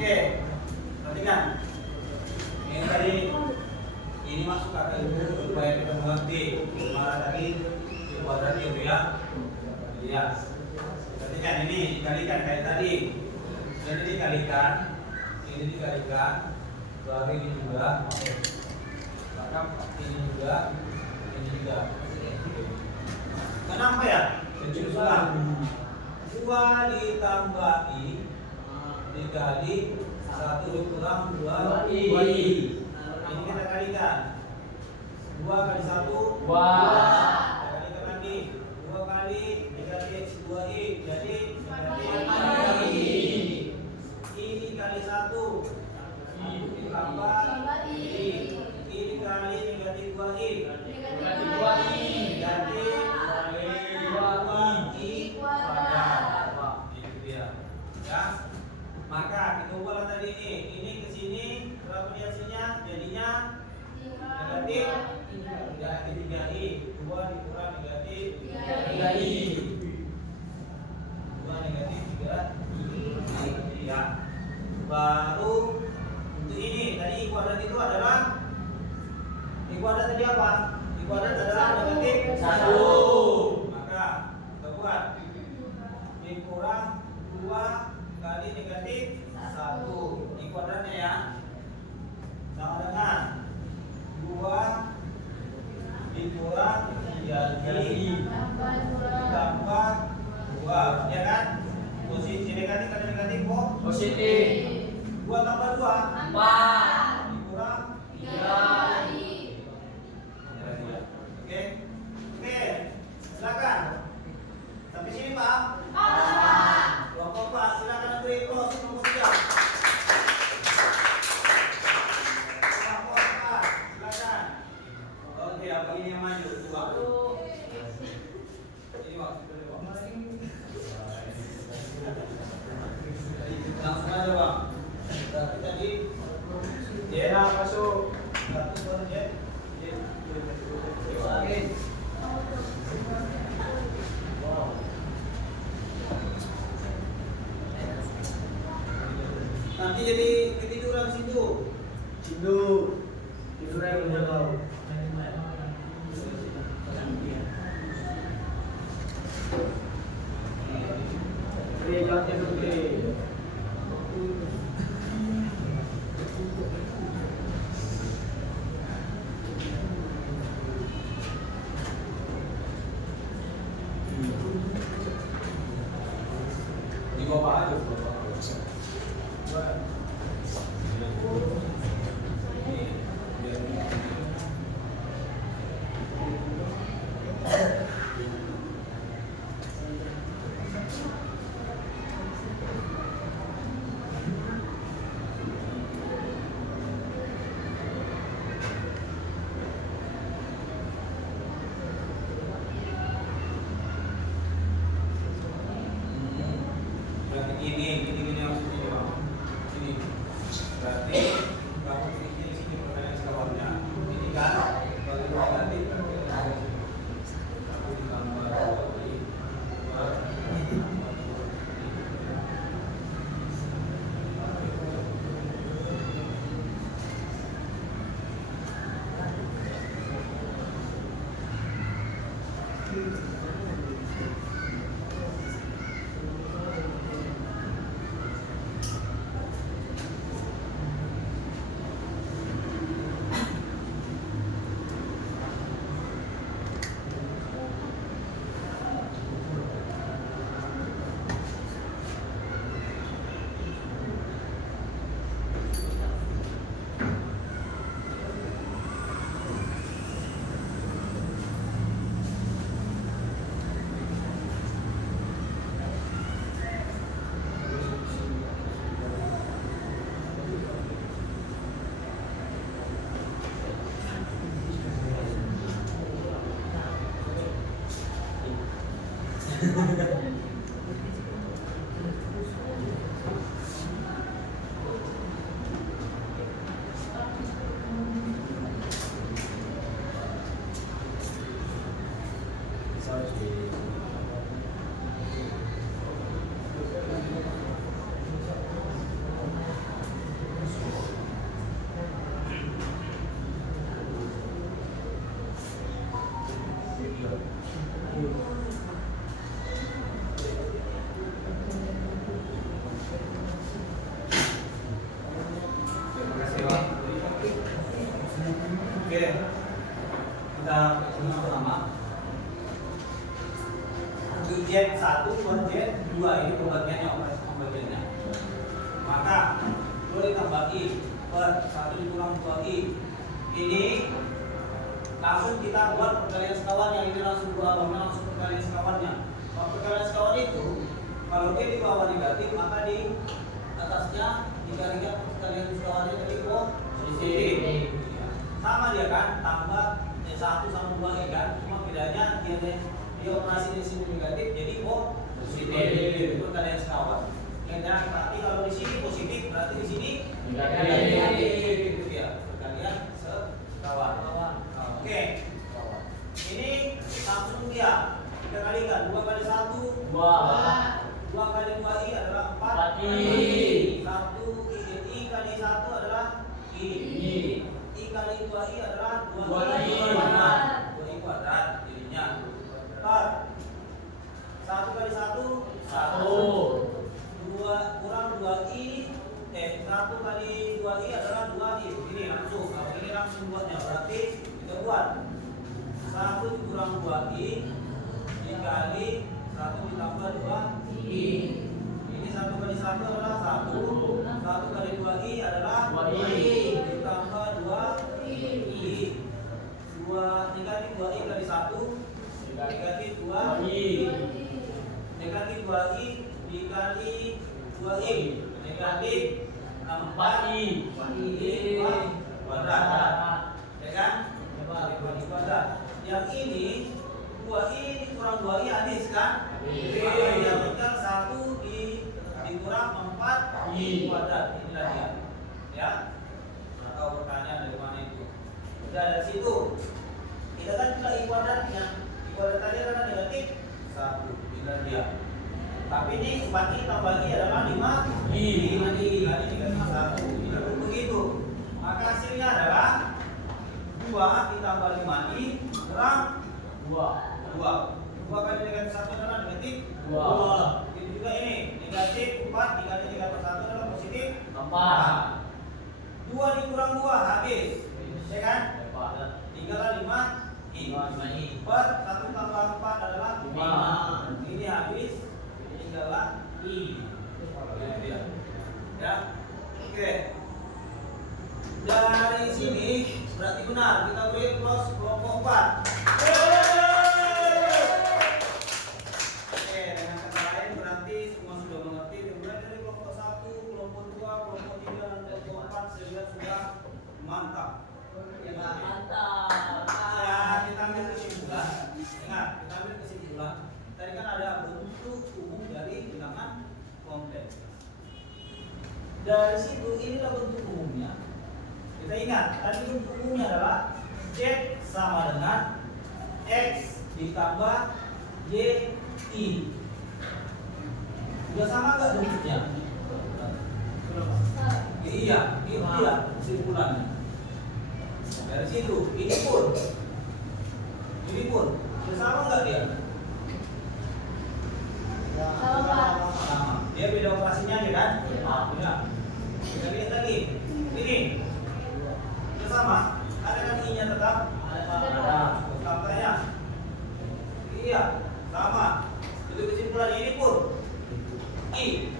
Oke, perhatikan. Ini tadi ini masuk akal supaya kita mengerti mana tadi kuadrat itu ya. Iya. Perhatikan ini dikalikan kayak tadi. Ini dikalikan, baru ini juga, maka ini juga. Kenapa ya? Sudah 2 ditambah i dikali 1 dikurang 2i. Ini kita kalikan 2 kali 1 2. Kita kalikan lagi 2 kali negatif 2i jadi negatif i. Ini kali 1 ditambah i. Ini kali negatif 2i negatif 2i negatif 2i kuadrat. Itu dia. Ya. Maka kita ubah tadi ini ke sini berapa di hasilnya? Jadinya negatif 3i. 2 dikurang negatif 3i. 2 negatif 3i. Ya. Baru untuk ini tadi kuadrat itu adalah kuadrat tadi apa? Kuadrat adalah negatif 1. Maka kita buat dikurang 2 kali negatif 1. Ini kuadratnya ya. Sama dengan 2 dikurang 3i tambah 2. Ya kan? Posisi negatif kali negatif positif. 2 tambah 2 4 dikurang 3i. Oke. Silakan. Sampai sini Pak. Kelompok Pak, silakan beri close nomor 3. Kelompok Pak, silakan. Oke, apa ini yang maju? Ini waktu langsung aja Bang. Berarti tadi ya masuk. Satu baru ya. Oke. Nanti jadi ketiduran situ. Di bawah aja. Ini harus ini berarti kamu di sini pertanyaan sekawannya ini kan kalau nanti aku ditambah Oke, kita pertama Z1 per Z2 ini pembagiannya, operasi pembagiannya. Maka boleh tambah I per 1 dikurang 2I. Ini langsung kita buat perkalian sekawannya. Ini langsung langsung perkalian sekawannya. Kalau perkalian sekawan itu kalau dia di bawah negatif, maka di atasnya dikalikan perkalian sekawannya tadi positif. Sama dia kan, tambah satu sama 2 kan, cuma bedanya dia operasi di sini negatif, jadi positif. Itu perkalian sekawan. Yang berarti kalau di sini positif, berarti di sini negatif. Itu dia perkalian sekawan. Oke. Ini langsung dia kita kalikan 2 kali 1 2 kali 2I adalah 4I. 1 I kali 1 adalah I. I kali 2I adalah 2I kuadrat. 2I kuadrat jadinya 1 kali 1 1 2 kurang 2I 1 kali 2I adalah 2I. Ini langsung, kalau ini langsung buatnya berarti kita buat 1 dikurang 2I dikali 1 ditambah 2I. Ini 1 kali 1 adalah 1 1 kali 2I adalah 2I ditambah 2I 2 negatif 2I kali 1 negatif 2I negatif 2I dikali 2I negatif 4I kuadrat, ya kan? 2I kuadrat. Yang ini 2I kurang 2I habis kan? Maka dia tinggal 1 dikurang 4I kuadrat. Inilah dia, ya. Atau pertanyaan dari mana itu? Udah dari situ. Kita kan juga I kuadratnya. I kuadrat tadi adalah negatif 1. Inilah dia. Tapi ini 4I tambah I adalah 5I. Kali negatif 1. Tidak begitu. Maka hasilnya adalah 2 ditambah 5 I kurang 2 kali negatif 1 adalah negatif 2. Itu juga ini negatif 4 dikali negatif 1 adalah positif 4. 2 dikurang 2 habis, ya kan? Tinggallah 5 I per 1 tambah 4 adalah 5. Ini habis, tinggallah I. Ini dia. Ya, oke. Dari sini berarti benar, kita beri plus kelompok 4. Oke, dengan kata lain berarti semua sudah mengerti. Dimulai dari kelompok 1, kelompok 2, kelompok 3, dan kelompok 4 sehingga sudah mantap. Ya, kita ambil kesimpulan. Ingat, kita ambil kesimpulan. Tadi kan ada bentuk umum dari bilangan kompleks. Dari situ inilah bentuk umumnya. Kita ingat, tadi bentuk umumnya adalah Z sama dengan X ditambah Y sudah sama nggak bentuknya? Iya, itu dia kesimpulannya. Dari situ, ini pun sudah sama nggak dia? Sama. Dia beda operasinya aja kan? Ya. Kita lihat lagi. Ini sudah sama. Ada kan I-nya tetap? Ada. Contohnya. Iya, sama. Itu kesimpulan ini pun I.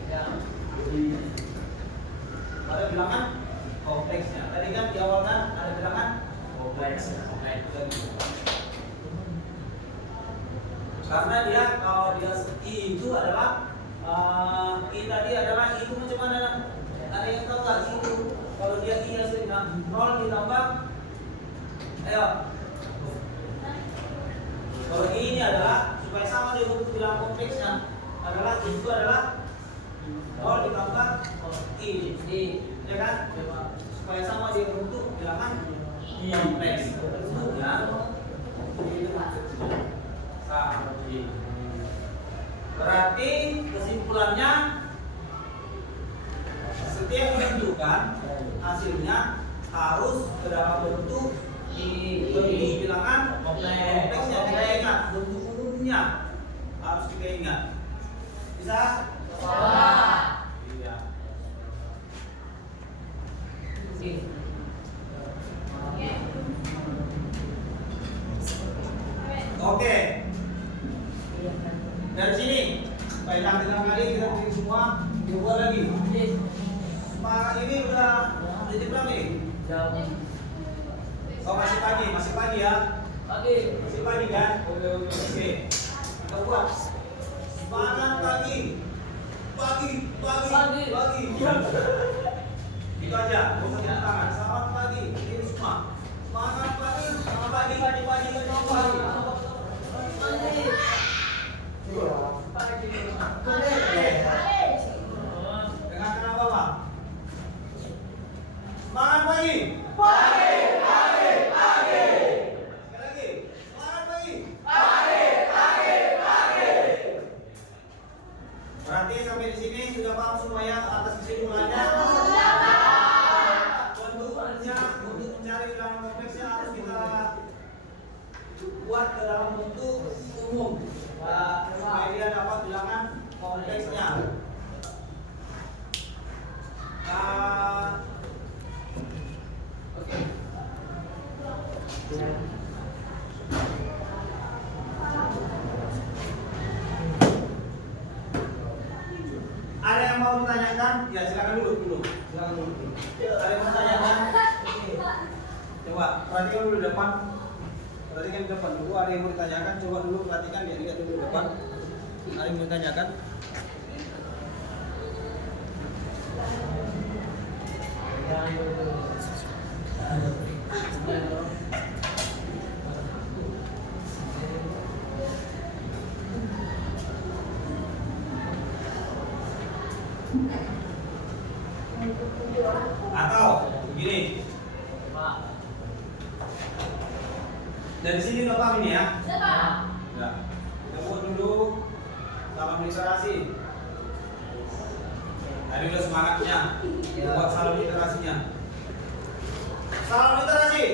Ada bilangan kompleksnya. Tadi kan di awal kan ada bilangan kompleks. Karena dia kalau dia I itu adalah I tadi adalah I itu macam mana? Ada yang tahu nggak I itu? Kalau dia I aslinya 0 ditambah, ayo. Kalau I ini adalah supaya sama dia bentuk bilangan kompleksnya adalah I itu adalah 0 ditambah I, ya kan? Supaya sama dia bentuk bilangan kompleks. Ya. Itu maksudnya. Berarti kesimpulannya setiap menentukan hasilnya harus ke dalam bentuk bilangan kompleksnya. Kita ingat bentuk umumnya harus kita ingat. Bisa? Iya. Oke. Dari sini, baik dengan kali kita pilih semua, diubah lagi. Semangat ini udah jam berapa nih? Oh masih pagi ya? Masih pagi kan? Oke. Kita buat semangat pagi. Itu aja, usah tepuk tangan. Selamat pagi, ini semua. Semangat pagi, selamat pagi. Dengan kenapa Pak? Semangat pagi. Sekali lagi. Semangat pagi. Berarti sampai di sini sudah paham semua ya atas kesimpulannya. Bentuknya untuk mencari bilangan kompleksnya harus kita buat ke dalam bentuk umum. Supaya dia dapat bilangan kompleksnya. Oke. Ada yang mau ditanyakan? Ya silakan dulu. Ada yang mau ditanyakan? Coba perhatikan dulu depan. Perhatikan di depan dulu, ada yang mau ditanyakan, coba dulu perhatikan, dia lihat dulu depan. Ada yang mau ditanyakan? Atau begini. Dari sini udah paham ini ya? Ya. Kita buat dulu salam literasi. Tadi udah semangatnya. Buat salam literasinya. Salam literasi.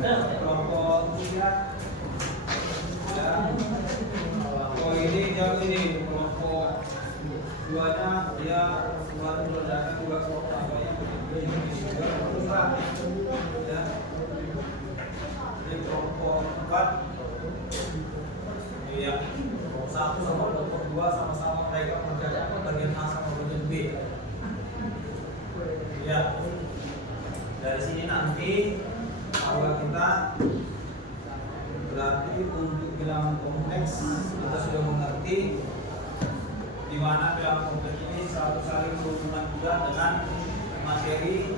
kelompok 3. Ya. Oh ini yang ini kelompok 2-nya dia suatu ledakan juga kelompok apanya ya. Ini kelompok 4. Iya. 1 sama kelompok 2 sama-sama mereka mengerjakan bagian A sama bagian B. Ya. Dari sini nanti awal kita berarti untuk bilangan kompleks kita sudah mengerti di mana bilangan kompleks ini selalu saling berhubungan juga dengan materi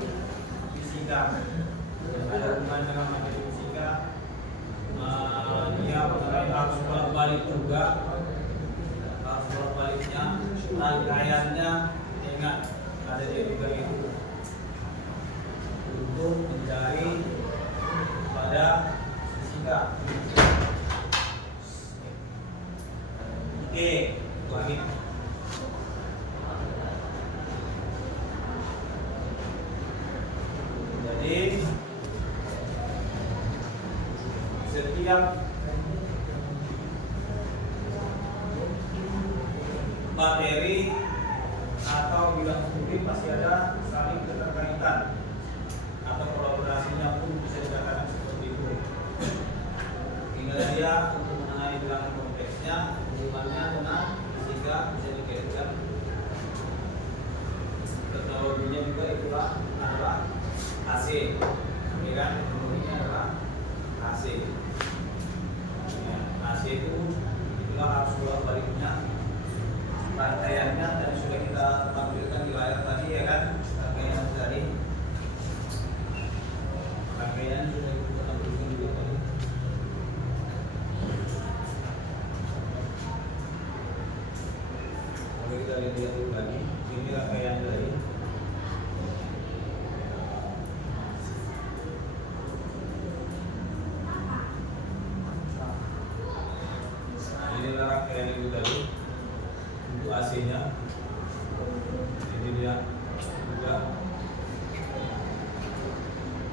fisika. Ada hubungan dengan materi fisika. Dia harus bolak-balik juga, harus bolak-baliknya, rangkaiannya ingat ada juga itu untuk mencari pada fisika. Oke, lagi. Jadi setiap materi atau bidang studi pasti ada saling keterkaitan atau kolaborasinya pun bisa dikatakan seperti itu. Tinggal dia untuk mengenai bilangan kompleksnya hubungannya dengan fisika bisa dikaitkan. Teknologinya juga itulah adalah AC, ya kan? Teknologinya adalah AC. Ya, AC itu itulah harus bolak-baliknya. Rangkaiannya tadi sudah kita tampilkan di layar tadi ya kan, rangkaian tadi sudah kita tampilkan juga tadi. Oke, kita lihat dulu lagi ini rangkaian tadi. Ini rangkaian itu tadi untuk AC-nya. Jadi dia juga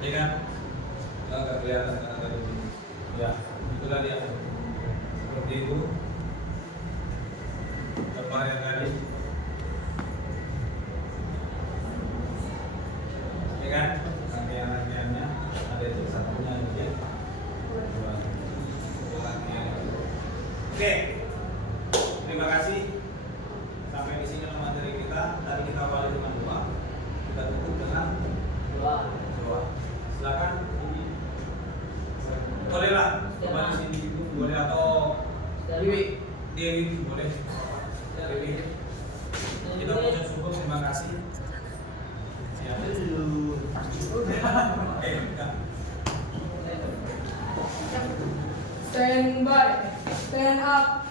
ya kan nggak kelihatan karena tadi ya itulah dia seperti itu gambar yang tadi ya kan rangkaiannya ada itu satunya aja dua rangkaian. Oke, terima kasih. Sampai di sini materi kita. Tadi kita awali dengan 2, kita tutup dengan 2. Silakan. Bolehlah. Coba di sini itu boleh atau Dewi boleh. Dewi. Kita ucap syukur, terima kasih. Ya. Stand by, stand up.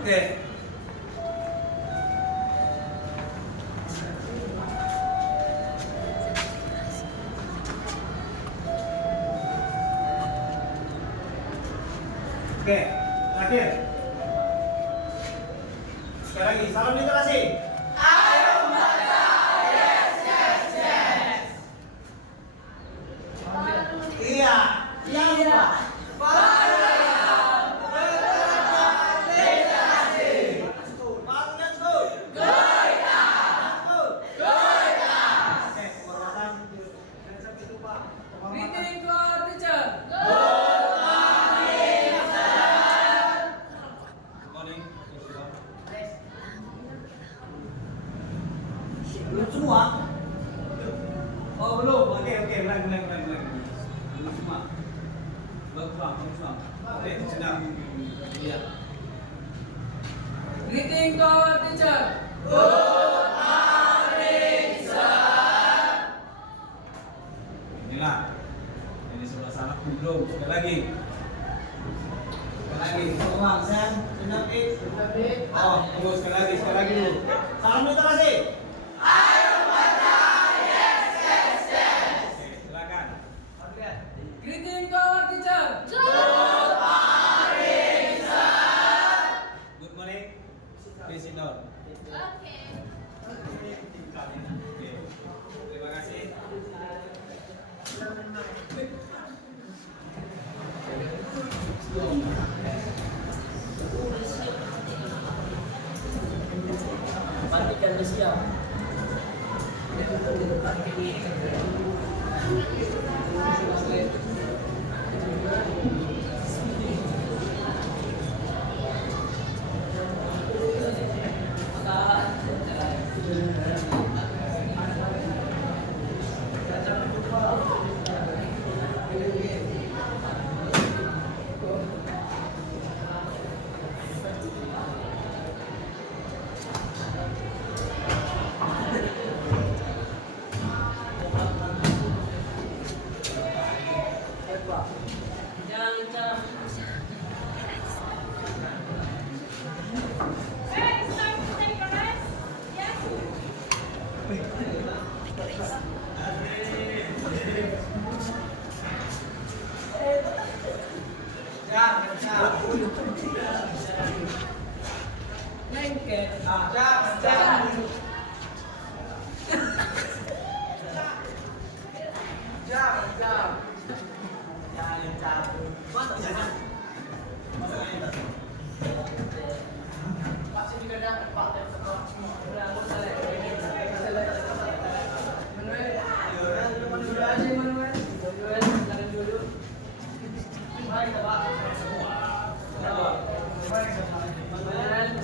Oke. Oke, terakhir. Sekali lagi, salam literasi. Ayo membaca, yes, yes, yes. Iya. Iya. Greeting to our teacher. Belum semua? Oh belum, oke, ulang. Belum semua. Bagus bang. Oke, sedang. Iya. Greeting to our teacher. Inilah. Ini sebelah sana belum. Sekali lagi. Lagi, ulang, Sam. Sinapit. Oh, tunggu sekali lagi dulu. Salam literasi. Silakan. Greeting to our teacher. Good morning. Please sit down. Oke. Terima kasih. Matikan lu siap.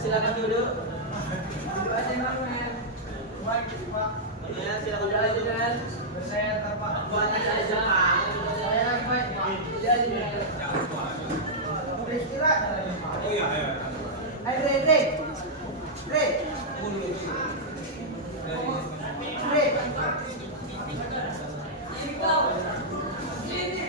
Silakan duduk. Silakan Jalan. Saya Pak. Buat aja. Saya baik, Pak. Jadi. Istirahat. Oh iya, ayo. Ayo, Re. Tunggu dulu. Ini.